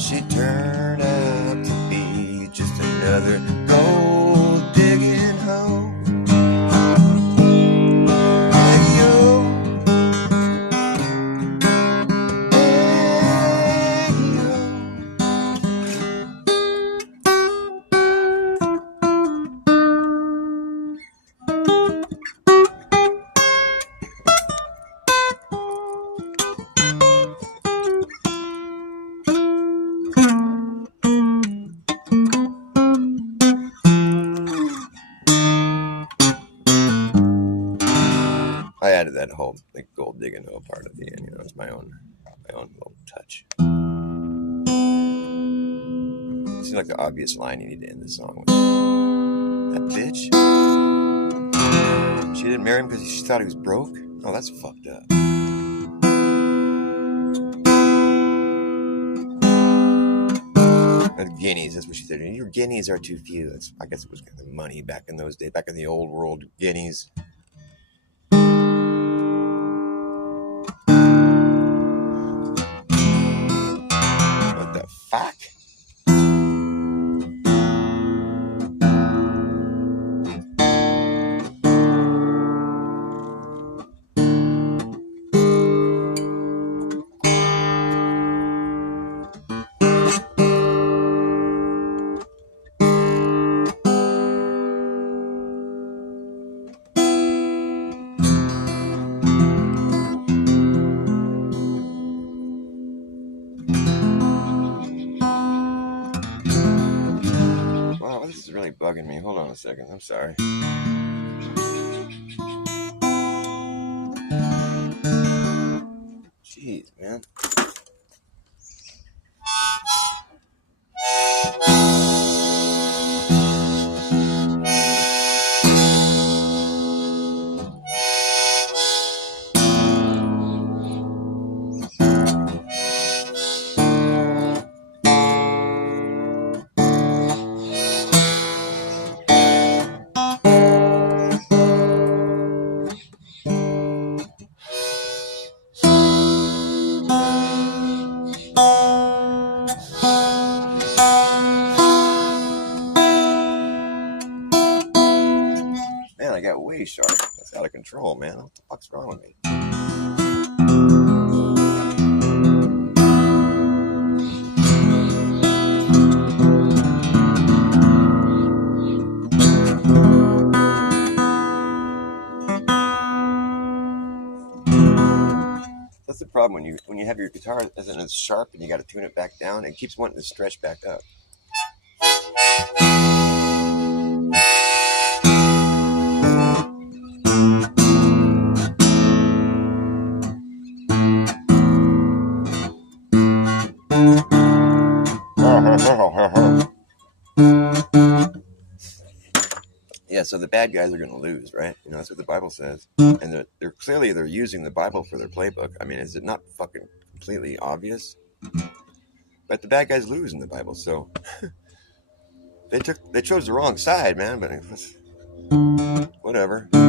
she turned out to be just another gold digging hoe. I added that whole like gold digging hoe part at the end. You know, it's my own little touch. It seems like the obvious line you need to end the song with. That bitch. She didn't marry him because she thought he was broke. Oh, that's fucked up. Guineas, that's what she said. Your guineas are too few. I guess it was kind of money back in those days, back in the old world. Guineas. What the fuck? Wow, this is really bugging me. Hold on a second. I'm sorry. Jeez, man. Man, I got way sharp. That's out of control, man. What the fuck's wrong with me? That's the problem when you have your guitar isn't as sharp and you got to tune it back down. It keeps wanting to stretch back up. Yeah, so the bad guys are going to lose, right? You know, that's what the Bible says. And they're clearly using the Bible for their playbook. I mean, is it not fucking completely obvious? But the bad guys lose in the Bible, so they chose the wrong side, man. But it was, whatever. I'm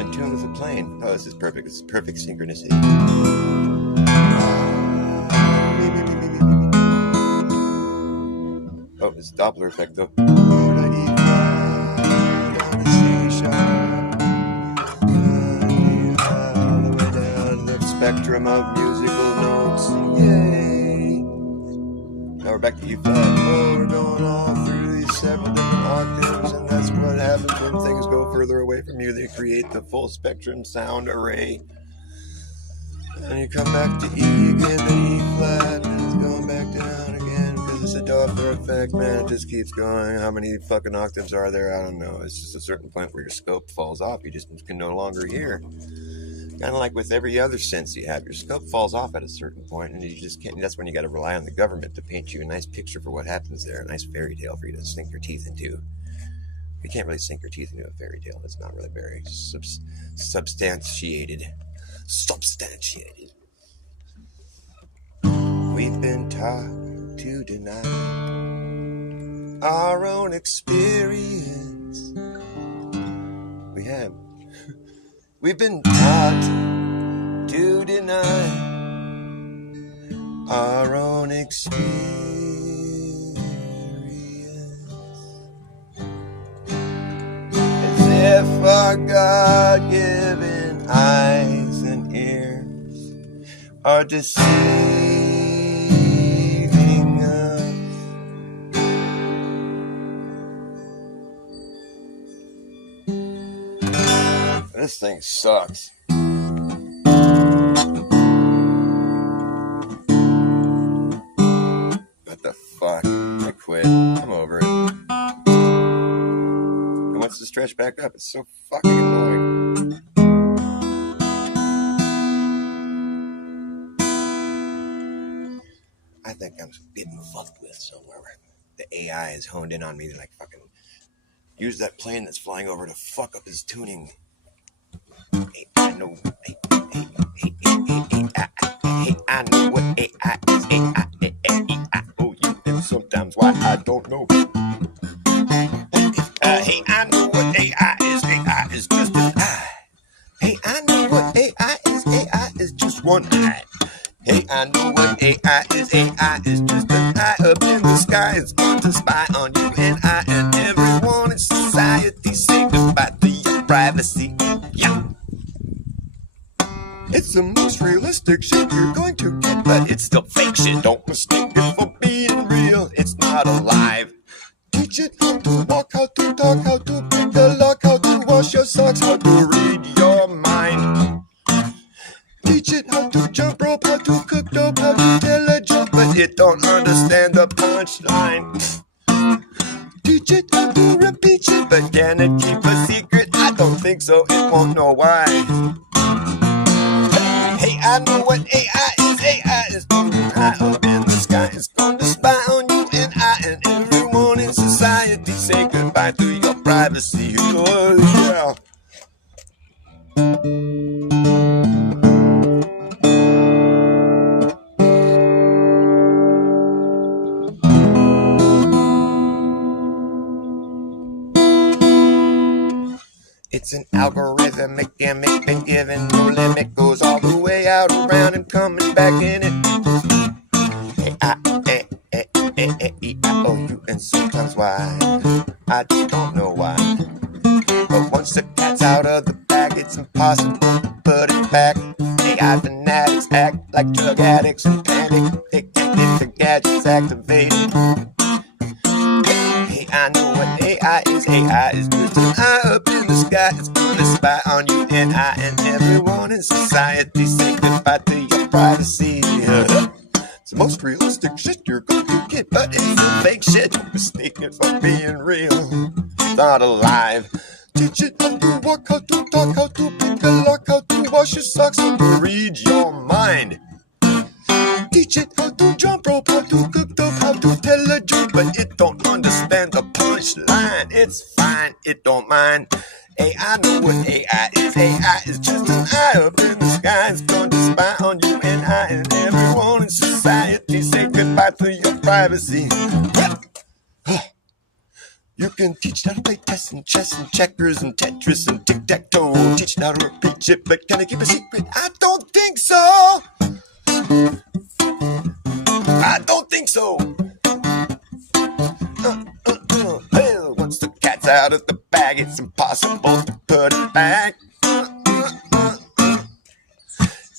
in tune with the plane. Oh, this is perfect. This is perfect synchronicity. Oh, it's Doppler effect though. Spectrum of musical notes. Yay! Now we're back to E flat. Oh, we're going all through these several different octaves, and that's what happens when things go further away from you. They create the full spectrum sound array. And you come back to E again, then E flat, and it's going back down again because it's a Doppler effect, man. It just keeps going. How many fucking octaves are there? I don't know. It's just a certain point where your scope falls off. You just can no longer hear. Kind of like with every other sense you have, your scope falls off at a certain point, and you just can't. That's when you got to rely on the government to paint you a nice picture for what happens there, a nice fairy tale for you to sink your teeth into. You can't really sink your teeth into a fairy tale. It's not really very substantiated. We've been taught to deny our own experience, we have. We've been taught to deny our own experience, as if our God-given eyes and ears are deceiving us. This thing sucks. What the fuck? I quit. I'm over it. It wants to stretch back up. It's so fucking annoying. I think I'm getting fucked with somewhere. The AI is honed in on me to like fucking use that plane that's flying over to fuck up his tuning. Hey, I know. Hey, I know what AI is. A-I-E-I-O-U. And sometimes why I don't know. Hey, I know what AI is. AI is just an eye. Hey, I know what AI is. AI is just one eye. Hey, I know what AI is. AI is just an eye up in the sky. It's going to spy on you and I and everyone in society. Say goodbye to your privacy. Yeah. It's the most realistic shit you're going to get, but it's still fake shit. Don't mistake it for being real. It's not alive. Teach it how to walk, how to talk, how to pick the lock, how to wash your socks, how to read your mind. Teach it how to jump rope, how to cook dope, how to tell a joke, but it don't understand the punchline. Teach it how to repeat it, but can it keep a secret? I don't think so, it won't know why. Hey, I know what AI is. AI is high up in the sky. It's going to spy on you and I and everyone in society. Say goodbye to your privacy. Oh, yeah. It's an algorithmic gimmick, been given no limit, goes all the way out around and coming back in it. A-I-E-I-O-U, and sometimes why, I just don't know why. But once the cat's out of the bag, it's impossible to put it back. AI fanatics act like drug addicts and panic. They can't get the gadgets activated. Hey, I know what AI is. AI is just an eye up in the sky. It's gonna spy on you and I and everyone in society. Say goodbye to your privacy. It's the most realistic shit you're going to get, but it's the fake shit. Don't mistake it for being real. It's not alive. Teach it how to walk, how to talk, how to pick a lock, how to wash your socks, how to read your mind. Teach it how to jump rope, how to cook dope, how to tell a joke, but it don't understand the punchline. It's fine, it don't mind. Hey, I know what AI is. AI is just an eye up in the sky. It's going to spy on you and I and everyone in society. Say goodbye to your privacy. You can teach it how to play chess and checkers and Tetris and tic-tac-toe. Teach it how to repeat shit, but can I keep a secret? I don't think so. I don't think so. Well, once the cat's out of the bag, it's impossible to put it back.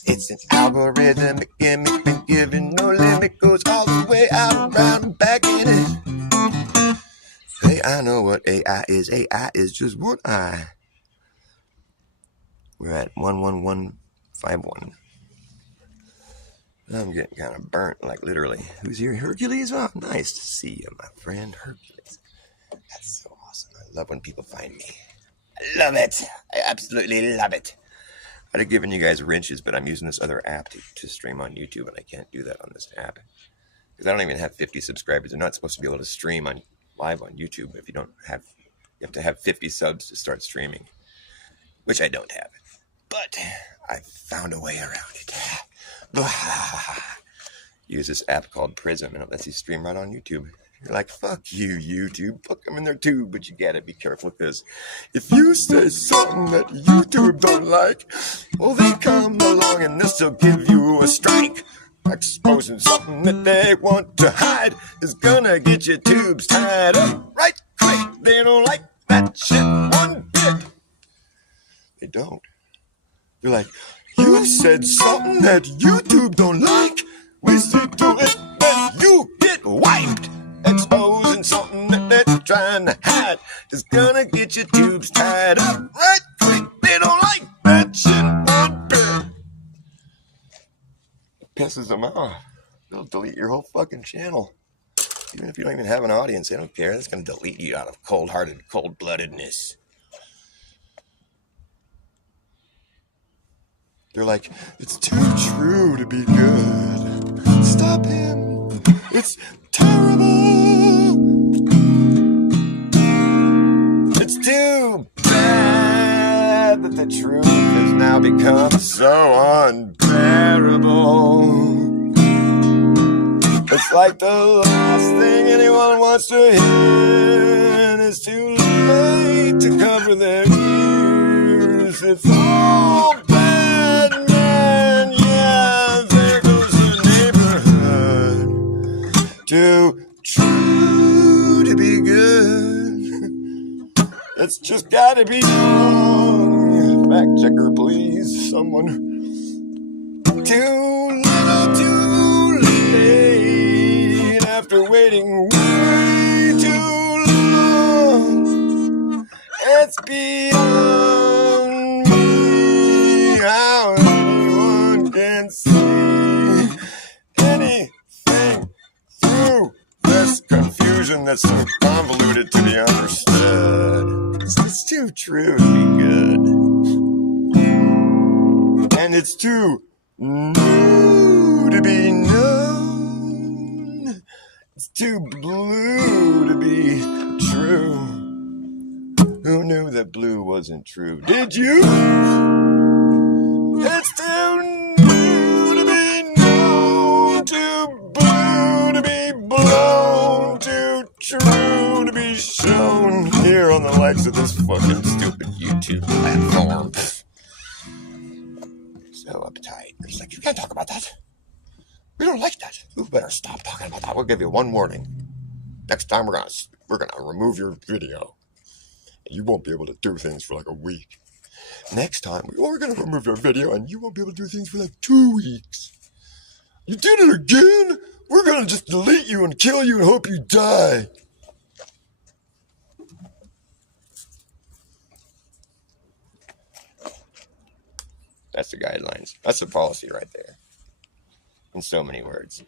It's an algorithmic gimmick, been given no limit, goes all the way out, around, and back in it. Hey, I know what AI is. AI is just one eye. We're at 11151. I'm getting kind of burnt, like literally. Who's here? Hercules? Oh, nice to see you, my friend. Hercules. That's so awesome. I love when people find me. I love it. I absolutely love it. I'd have given you guys wrenches, but I'm using this other app to stream on YouTube, and I can't do that on this app. Because I don't even have 50 subscribers. They're not supposed to be able to stream on live on YouTube if you don't have... You have to have 50 subs to start streaming. Which I don't have. But I found a way around it. use this app called Prism, and it lets you stream right on YouTube. You're like, fuck you, YouTube. Put them in their tube, but you gotta be careful because if you say something that YouTube don't like, well, they come along and this'll give you a strike. Exposing something that they want to hide is gonna get your tubes tied up right quick. They don't like that shit one bit. They don't. They're like, you said something that YouTube don't like. We see to it that you get wiped. Exposing something that they're trying to hide is gonna get your tubes tied up right quick. They don't like that shit one bit. It pisses them off. They'll delete your whole fucking channel. Even if you don't even have an audience, they don't care. It's gonna delete you out of cold-hearted, cold-bloodedness. They're like, it's too true to be good. Stop him. It's terrible. It's too bad that the truth has now become so unbearable. It's like the last thing anyone wants to hear, and it's too late to cover their ears. It's all bad, man. Yeah, there goes the neighborhood. Too true to be good. It's just gotta be wrong. Fact checker, please. Someone. Too little, too late. After waiting way too long, it's beyond me how anyone can see anything through this confusion that's so convoluted to be understood. It's too true to be good. And it's too new to be known. It's too blue to be true. Who knew that blue wasn't true? Did you? It's too new to be known, too blue to be blown, too true to be shown here on the likes of this fucking stupid YouTube platform. So uptight. It's like, you can't talk about that. We don't like that. You better stop talking about that. We'll give you one warning. Next time we're gonna remove your video. You won't be able to do things for like a week. Next time we're gonna remove your video and you won't be able to do things for like 2 weeks. You did it again? We're gonna just delete you and kill you and hope you die. That's the guidelines. That's the policy right there. In so many words.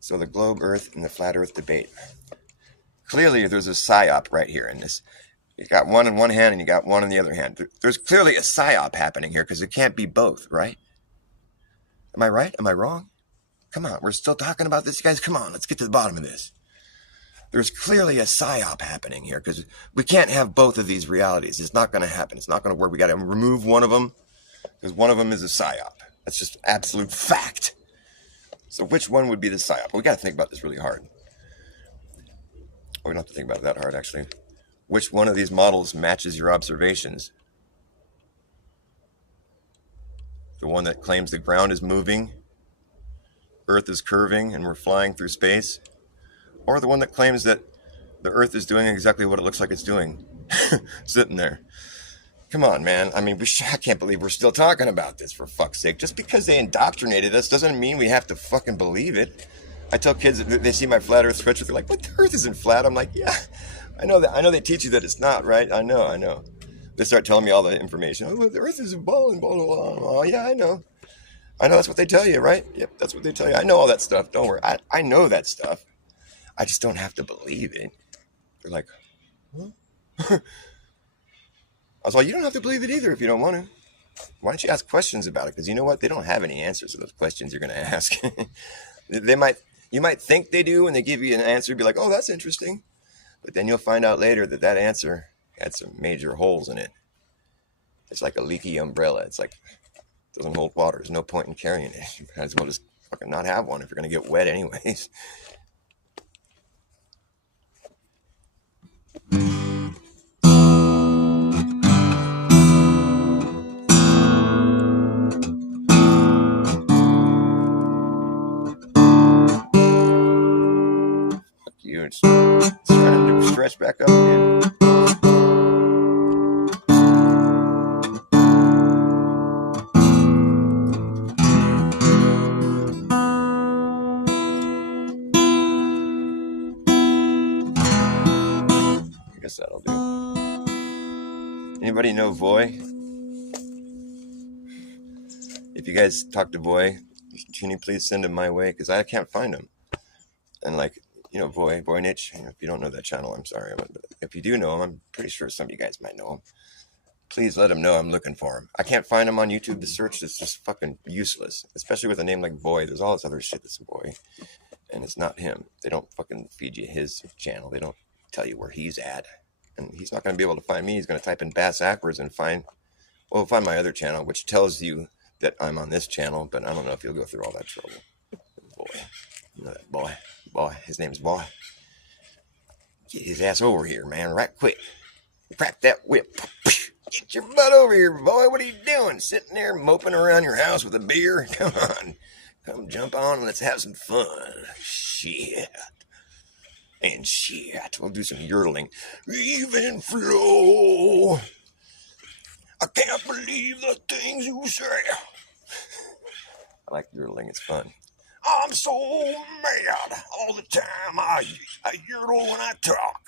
So the globe earth and the flat earth debate. Clearly there's a psyop right here in this. You got one in one hand and you got one in the other hand. There's clearly a psyop happening here because it can't be both, right? Am I right? Am I wrong? Come on, we're still talking about this, guys. Come on, let's get to the bottom of this. There's clearly a psyop happening here because we can't have both of these realities. It's not going to happen. It's not going to work. We got to remove one of them because one of them is a psyop. That's just absolute fact. So which one would be the psyop? We got to think about this really hard. Or we don't have to think about it that hard, actually. Which one of these models matches your observations? The one that claims the ground is moving, Earth is curving, and we're flying through space? Or the one that claims that the Earth is doing exactly what it looks like it's doing, sitting there? Come on, man. I mean, I can't believe we're still talking about this, for fuck's sake. Just because they indoctrinated us doesn't mean we have to fucking believe it. I tell kids that they see my flat Earth sweatshirt, they're like, "But the Earth isn't flat." I'm like, "Yeah, I know that. I know they teach you that it's not, right? I know. They start telling me all the information. Oh, well, the Earth is a ball and blah, blah, blah. Oh, yeah, I know. That's what they tell you, right? Yep, that's what they tell you. I know all that stuff. Don't worry. I know that stuff. I just don't have to believe it." They're like, "Huh?" I was like, "You don't have to believe it either if you don't want to. Why don't you ask questions about it? Because you know what? They don't have any answers to those questions you're going to ask." You might think they do, and they give you an answer, be like, "Oh, that's interesting." But then you'll find out later that answer had some major holes in it. It's like a leaky umbrella. It's like, it doesn't hold water. There's no point in carrying it. You might as well just fucking not have one if you're going to get wet anyways. Fuck you. It's trying to stretch back up again. I guess that'll do. Anybody know Voy? If you guys talk to Voy, can you please send him my way? Because I can't find him. And like, you know, Voynich, if you don't know that channel, I'm sorry. But if you do know him, I'm pretty sure some of you guys might know him. Please let him know I'm looking for him. I can't find him on YouTube. The search is just fucking useless. Especially with a name like Voy. There's all this other shit that's Voy. And it's not him. They don't fucking feed you his channel. They don't tell you where he's at. And he's not going to be able to find me. He's going to type in Bass Aquas and find my other channel, which tells you that I'm on this channel, but I don't know if you'll go through all that trouble. Boy. You know that boy. His name's Boy. Get his ass over here, man, right quick. Crack that whip. Get your butt over here, boy. What are you doing? Sitting there moping around your house with a beer? Come on. Come jump on and let's have some fun. Shit. And shit. We'll do some yodeling. Even flow. I can't believe the things you say. I like yodeling. It's fun. I'm so mad all the time. I yodel when I talk.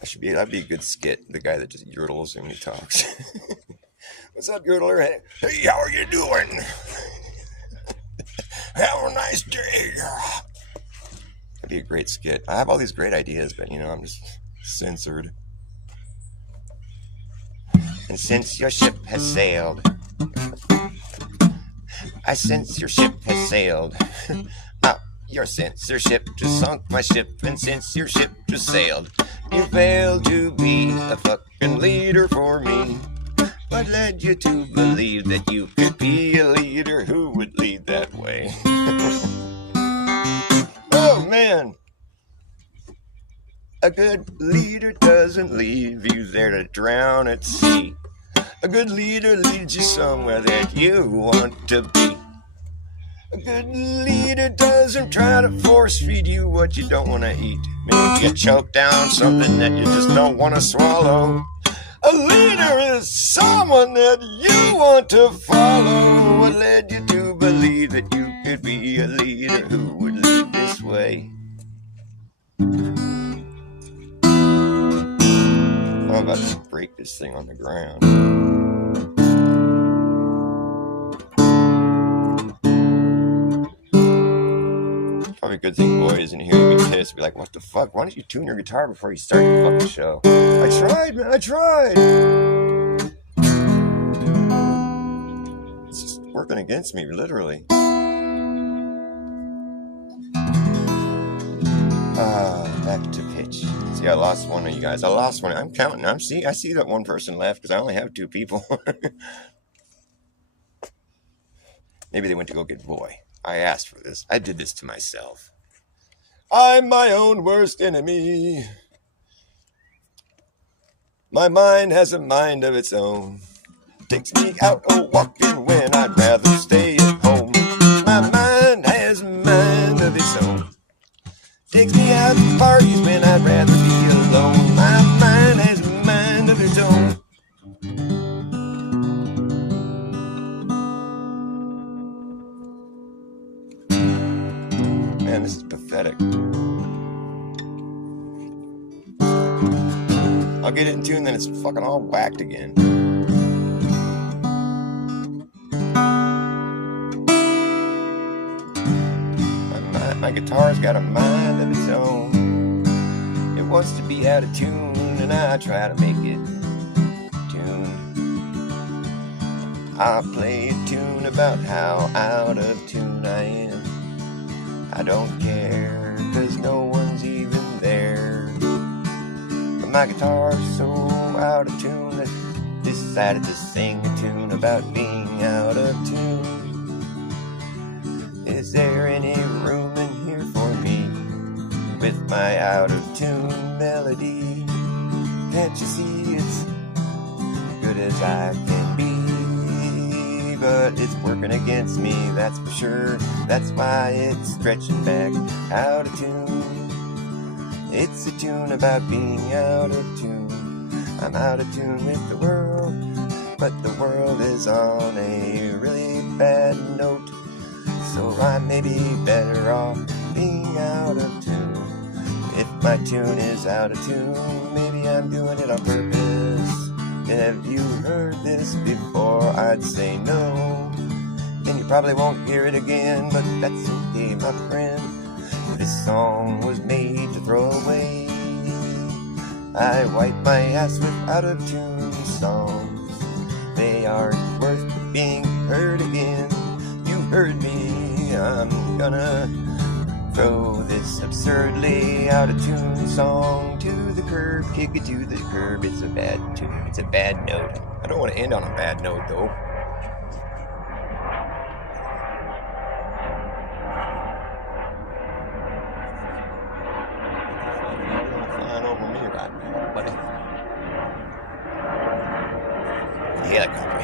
That'd be a good skit. The guy that just yodels when he talks. What's up, yodeler? Hey, how are you doing? Have a nice day. That'd be a great skit. I have all these great ideas, but I'm just censored. And since your ship has sailed, I sense your ship has sailed. Your censorship just sunk my ship, and since your ship just sailed, you failed to be a fucking leader for me. What led you to believe that you could be a leader? Who would lead that way? Oh, man. A good leader doesn't leave you there to drown at sea. A good leader leads you somewhere that you want to be. A good leader doesn't try to force feed you what you don't want to eat. Make you choke down something that you just don't want to swallow. A leader is someone that you want to follow. What led you to believe that you could be a leader? Who would lead this way? I'm about to break this thing on the ground. Probably a good thing Boy isn't here to be pissed. Be like, what the fuck? Why don't you tune your guitar before you start the fucking show? I tried, man. I tried. It's just working against me, literally. Back to pitch. See, I lost one of you guys. I lost one. I'm counting. I see that one person left because I only have 2 people. Maybe they went to go get Boy. I asked for this. I did this to myself. I'm my own worst enemy. My mind has a mind of its own. Takes me out walking when I'd rather stay at home. My mind has a mind of its own. Takes me out to parties when I'd rather be alone. My mind has a mind of its own. Man, this is pathetic. I'll get it in tune, then it's fucking all whacked again. My guitar's got a mind of its own. It wants to be out of tune, and I try to make it tune. I play a tune about how out of tune I am. I don't care, 'cause no one's even there. my guitar so out of tune that decided to sing a tune about being out of tune. Is there any room in here for me with my out of tune melody? Can't you see it's good as I can be? But it's working against me, that's for sure. That's why it's stretching back out of tune. It's a tune about being out of tune. I'm out of tune with the world, but the world is on a really bad note. So I may be better off being out of tune. If my tune is out of tune, maybe I'm doing it on purpose. Have you heard this before? I'd say no. And you probably won't hear it again, but that's okay, my friend. This song was made to throw away. I wipe my ass with out-of-tune songs. They aren't worth being heard again. You heard me, I'm gonna throw this absurdly out-of-tune song to the curb, kick it to the curb. It's a bad tune, it's a bad note. I don't want to end on a bad note, though. Flying over me right now, buddy.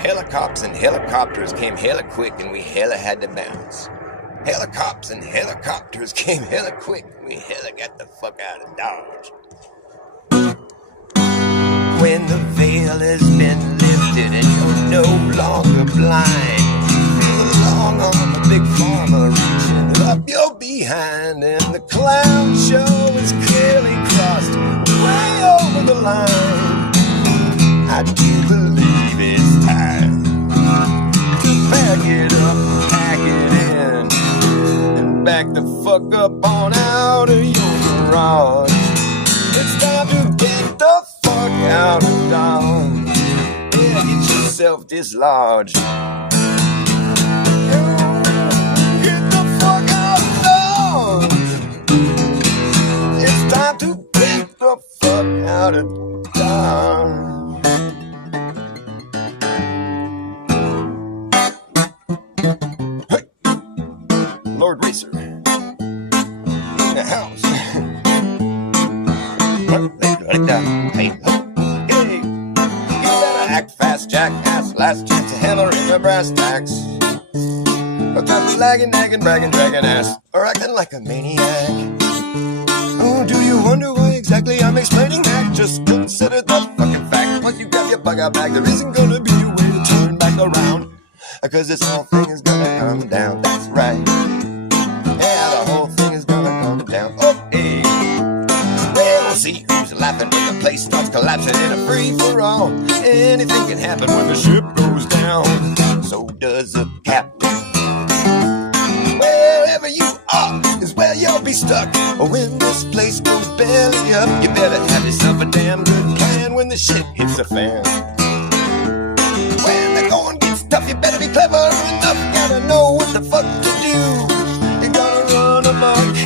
Helicopters and helicopters came hella quick, and we hella had to bounce. Helicopters and helicopters came hella quick, and we hella got the fuck out of Dodge. When the veil has been lifted and you're no longer blind, feel along on the big pharma reaching up your behind, and the clown show is clearly crossed way over the line. I do believe it's time to pack it up, pack it in, and back the fuck up on out of your garage. It's time to get the fuck out of Dodge. Yeah, get yourself dislodged. Get the fuck out of Dodge. It's time to get the fuck out of Dodge. Hey, Lord Racer in the house. Hey, you better act fast, jackass. Last chance to hammer in the brass tacks. But that's lagging, nagging, bragging, dragging ass, or acting like a maniac. Oh, do you wonder why exactly I'm explaining that? Just consider the fucking fact. Once you grab your bug out bag, there isn't gonna be a way to turn back around. Cause this whole thing is gonna come down, that's right. Yeah, the whole thing is gonna come down. Oh, hey. We'll see who's laughing when the place starts collapsing in a free-for-all. Anything can happen when the ship goes down. So does a captain. Wherever you are is where you'll be stuck. Or when this place goes belly up, you better have yourself a damn good plan when the shit hits the fan. When the going gets tough, you better be clever enough. Gotta know what the fuck to do. You gotta run amok,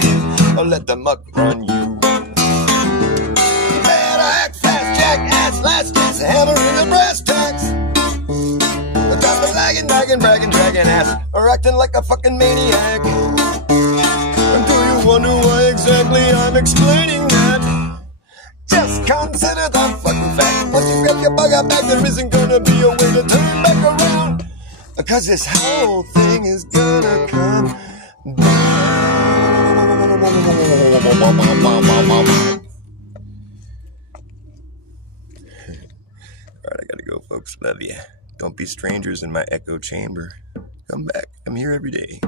or let the muck run you. Last chance to hammer in the brass tacks. The top of lagging, nagging, bragging, dragging ass, or acting like a fucking maniac. And do you wonder why exactly I'm explaining that? Just consider the fucking fact. Once you grab your bug out back, there isn't gonna be a way to turn back around. Cause this whole thing is gonna come down. Alright, I gotta go, folks. Love ya. Don't be strangers in my echo chamber. Come back. I'm here every day.